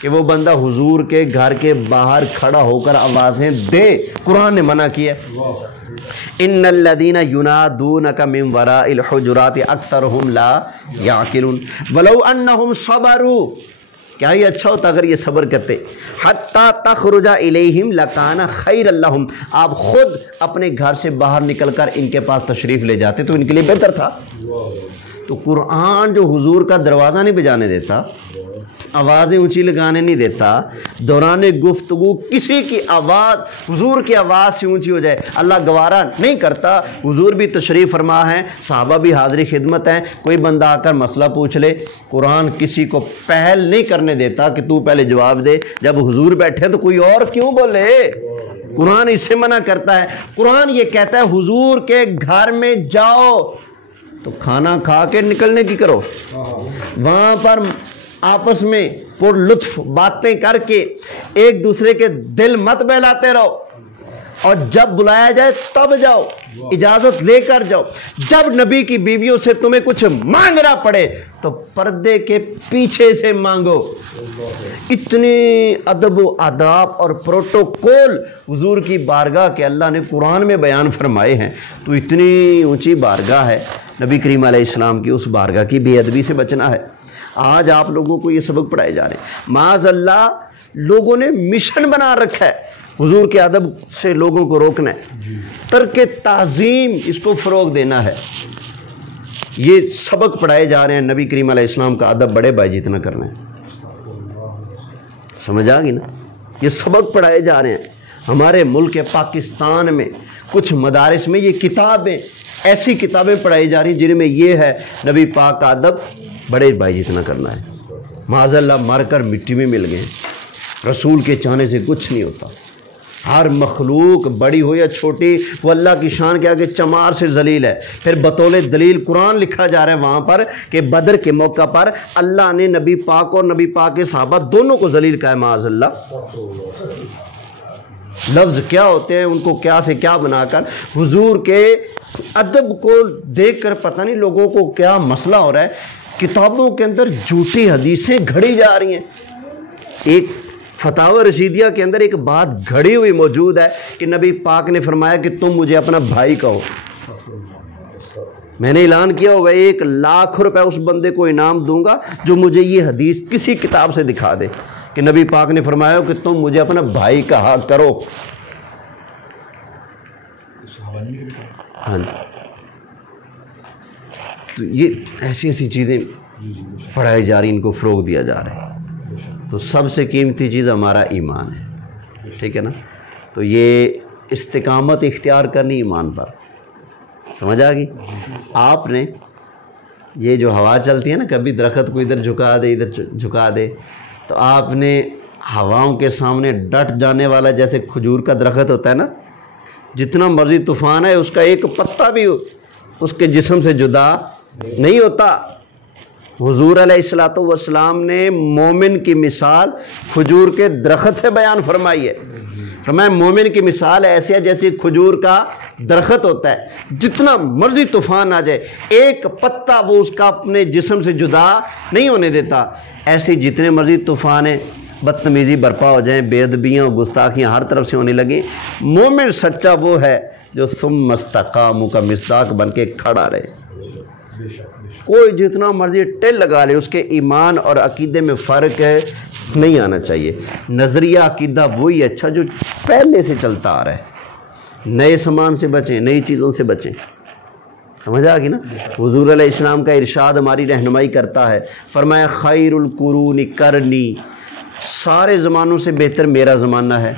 کہ وہ بندہ حضور کے گھر کے باہر کھڑا ہو کر آوازیں دے۔ قرآن نے منع کیا ہے، ان الذین ینادونک من وراء الحجرات اکثرهم لا یعقلون ولو انہم صبروا، کیا یہ اچھا ہوتا اگر یہ صبر کرتے، حتی تخرج الیہم لکان خیر لہم، آپ خود اپنے گھر سے باہر نکل کر ان کے پاس تشریف لے جاتے تو ان کے لیے بہتر تھا۔ تو قرآن جو حضور کا دروازہ نہیں بجانے دیتا، آوازیں اونچی لگانے نہیں دیتا، دوران گفتگو کسی کی آواز حضور کی آواز سے اونچی ہو جائے اللہ گوارا نہیں کرتا۔ حضور بھی تشریف فرما ہے، صحابہ بھی حاضری خدمت ہیں، کوئی بندہ آ کر مسئلہ پوچھ لے، قرآن کسی کو پہل نہیں کرنے دیتا کہ تو پہلے جواب دے۔ جب حضور بیٹھے تو کوئی اور کیوں بولے؟ قرآن اس سے منع کرتا ہے۔ قرآن یہ کہتا ہے حضور کے گھر میں جاؤ تو کھانا کھا کے نکلنے کی کرو، وہاں پر آپس میں پر لطف باتیں کر کے ایک دوسرے کے دل مت بہلاتے رہو، اور جب بلایا جائے تب جاؤ، اجازت لے کر جاؤ۔ جب نبی کی بیویوں سے تمہیں کچھ مانگنا پڑے تو پردے کے پیچھے سے مانگو۔ اتنی ادب و آداب اور پروٹوکول حضور کی بارگاہ کے اللہ نے قرآن میں بیان فرمائے ہیں، تو اتنی اونچی بارگاہ ہے نبی کریم علیہ السلام کی، اس بارگاہ کی بے ادبی سے بچنا ہے۔ آج آپ لوگوں کو یہ سبق پڑھائے جا رہے ہیں، معاذ اللہ لوگوں نے مشن بنا رکھا ہے حضور کے ادب سے لوگوں کو روکنا ہے، ترک تعظیم اس کو فروغ دینا ہے۔ یہ سبق پڑھائے جا رہے ہیں، نبی کریم علیہ السلام کا ادب بڑے بائی جتنا کرنا ہے، سمجھ آ گئی نا؟ یہ سبق پڑھائے جا رہے ہیں۔ ہمارے ملک پاکستان میں کچھ مدارس میں یہ کتابیں، ایسی کتابیں پڑھائی جا رہی ہیں جن میں یہ ہے نبی پاک کا ادب بڑے بھائی جتنا کرنا ہے۔ معاذ اللہ مر کر مٹی میں مل گئے، رسول کے چاہنے سے کچھ نہیں ہوتا۔ ہر مخلوق بڑی ہو یا چھوٹی وہ اللہ کی شان کے آگے چمار سے ذلیل ہے۔ پھر بطول دلیل قرآن لکھا جا رہا ہے وہاں پر کہ بدر کے موقع پر اللہ نے نبی پاک اور نبی پاک کے صحابہ دونوں کو ذلیل کہا ہے، معاذ اللہ۔ لفظ کیا ہوتے ہیں، ان کو کیا سے کیا بنا کر حضور کے ادب کو دیکھ کر پتہ نہیں لوگوں کو کیا مسئلہ ہو رہا ہے، کتابوں کے اندر جھوٹی حدیثیں گھڑی جا رہی ہیں۔ ایک فتاوی رشیدیہ کے اندر ایک بات گھڑی ہوئی موجود ہے کہ نبی پاک نے فرمایا کہ تم مجھے اپنا بھائی کہو۔ میں نے اعلان کیا ہوا 1,00,000 روپے اس بندے کو انعام دوں گا جو مجھے یہ حدیث کسی کتاب سے دکھا دے کہ نبی پاک نے فرمایا کہ تم مجھے اپنا بھائی کہا کرو۔ ہاں جی، تو یہ ایسی ایسی چیزیں پڑھائی جا رہی، ان کو فروغ دیا جا رہا ہے۔ تو سب سے قیمتی چیز ہمارا ایمان ہے، ٹھیک ہے نا؟ تو یہ استقامت اختیار کرنی ایمان پر، سمجھ آ گئی؟ آپ نے یہ جو ہوا چلتی ہے نا، کبھی درخت کو ادھر جھکا دے ادھر جھکا دے، تو آپ نے ہواؤں کے سامنے ڈٹ جانے والا جیسے کھجور کا درخت ہوتا ہے نا، جتنا مرضی طوفان ہے اس کا ایک پتا بھی اس کے جسم سے جدا نہیں ہوتا۔ حضور علیہ الصلوۃ والسلام نے مومن کی مثال کھجور کے درخت سے بیان فرمائی ہے۔ فرمایا مومن کی مثال ایسی ہے جیسے کھجور کا درخت ہوتا ہے، جتنا مرضی طوفان آ جائے ایک پتا وہ اس کا اپنے جسم سے جدا نہیں ہونے دیتا۔ ایسے جتنے مرضی طوفان ہیں، بدتمیزی برپا ہو جائیں، بے ادبیاں گستاخیاں ہر طرف سے ہونے لگیں، مومن سچا وہ ہے جو ثم استقاموا کا مصداق بن کے کھڑا رہے۔ کوئی جتنا مرضی ٹل لگا لے، اس کے ایمان اور عقیدے میں فرق ہے نہیں آنا چاہیے۔ نظریہ عقیدہ وہی اچھا جو پہلے سے چلتا آ رہا ہے۔ نئے سامان سے بچیں، نئی چیزوں سے بچیں، سمجھ آ گئی نا؟ حضور علیہ السلام کا ارشاد ہماری رہنمائی کرتا ہے، فرمایا خیر القرون کرنی، سارے زمانوں سے بہتر میرا زمانہ ہے،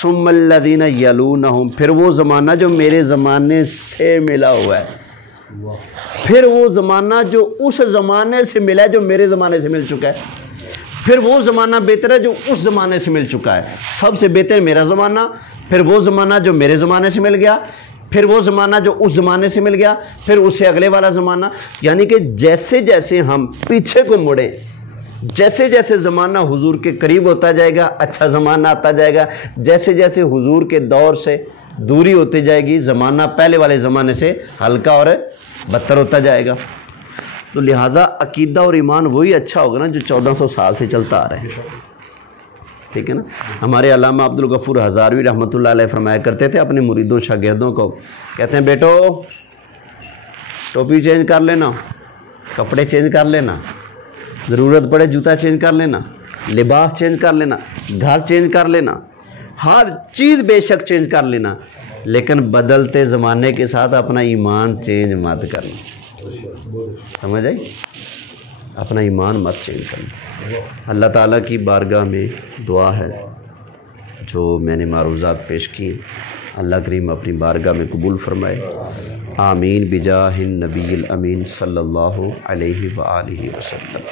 ثم الذین یلونہم، پھر وہ زمانہ جو میرے زمانے سے ملا ہوا ہے، پھر وہ زمانہ جو اس زمانے سے ملا ہے جو میرے زمانے سے مل چکا ہے، پھر وہ زمانہ بہتر ہے جو اس زمانے سے مل چکا ہے۔ سب سے بہتر میرا زمانہ، پھر وہ زمانہ جو میرے زمانے سے مل گیا، پھر وہ زمانہ جو اس زمانے سے مل گیا، پھر اس سے اگلے والا زمانہ۔ یعنی کہ جیسے جیسے ہم پیچھے کو مڑیں، جیسے جیسے زمانہ حضور کے قریب ہوتا جائے گا اچھا زمانہ آتا جائے گا، جیسے جیسے حضور کے دور سے دوری ہوتی جائے گی زمانہ پہلے والے زمانے سے ہلکا اور بدتر ہوتا جائے گا۔ تو لہٰذا عقیدہ اور ایمان وہی اچھا ہوگا نا جو 1400 سال سے چلتا آ رہا ہے، ٹھیک ہے نا؟ ہمارے علامہ عبدالغفور ہزاروی رحمۃ اللہ علیہ فرمایا کرتے تھے اپنے مریدوں شاگردوں کو، کہتے ہیں بیٹو ٹوپی چینج کر لینا، کپڑے چینج کر لینا، ضرورت پڑے جوتا چینج کر لینا، لباس چینج کر لینا، گھر چینج کر لینا، ہر چیز بے شک چینج کر لینا، لیکن بدلتے زمانے کے ساتھ اپنا ایمان چینج مت کرنا۔ سمجھ آئی؟ اپنا ایمان مت چینج کرنا۔ اللہ تعالیٰ کی بارگاہ میں دعا ہے، جو میں نے معروضات پیش کی اللہ کریم اپنی بارگاہ میں قبول فرمائے، آمین بجاہ النبی الامین صلی اللہ علیہ وآلہ وسلم۔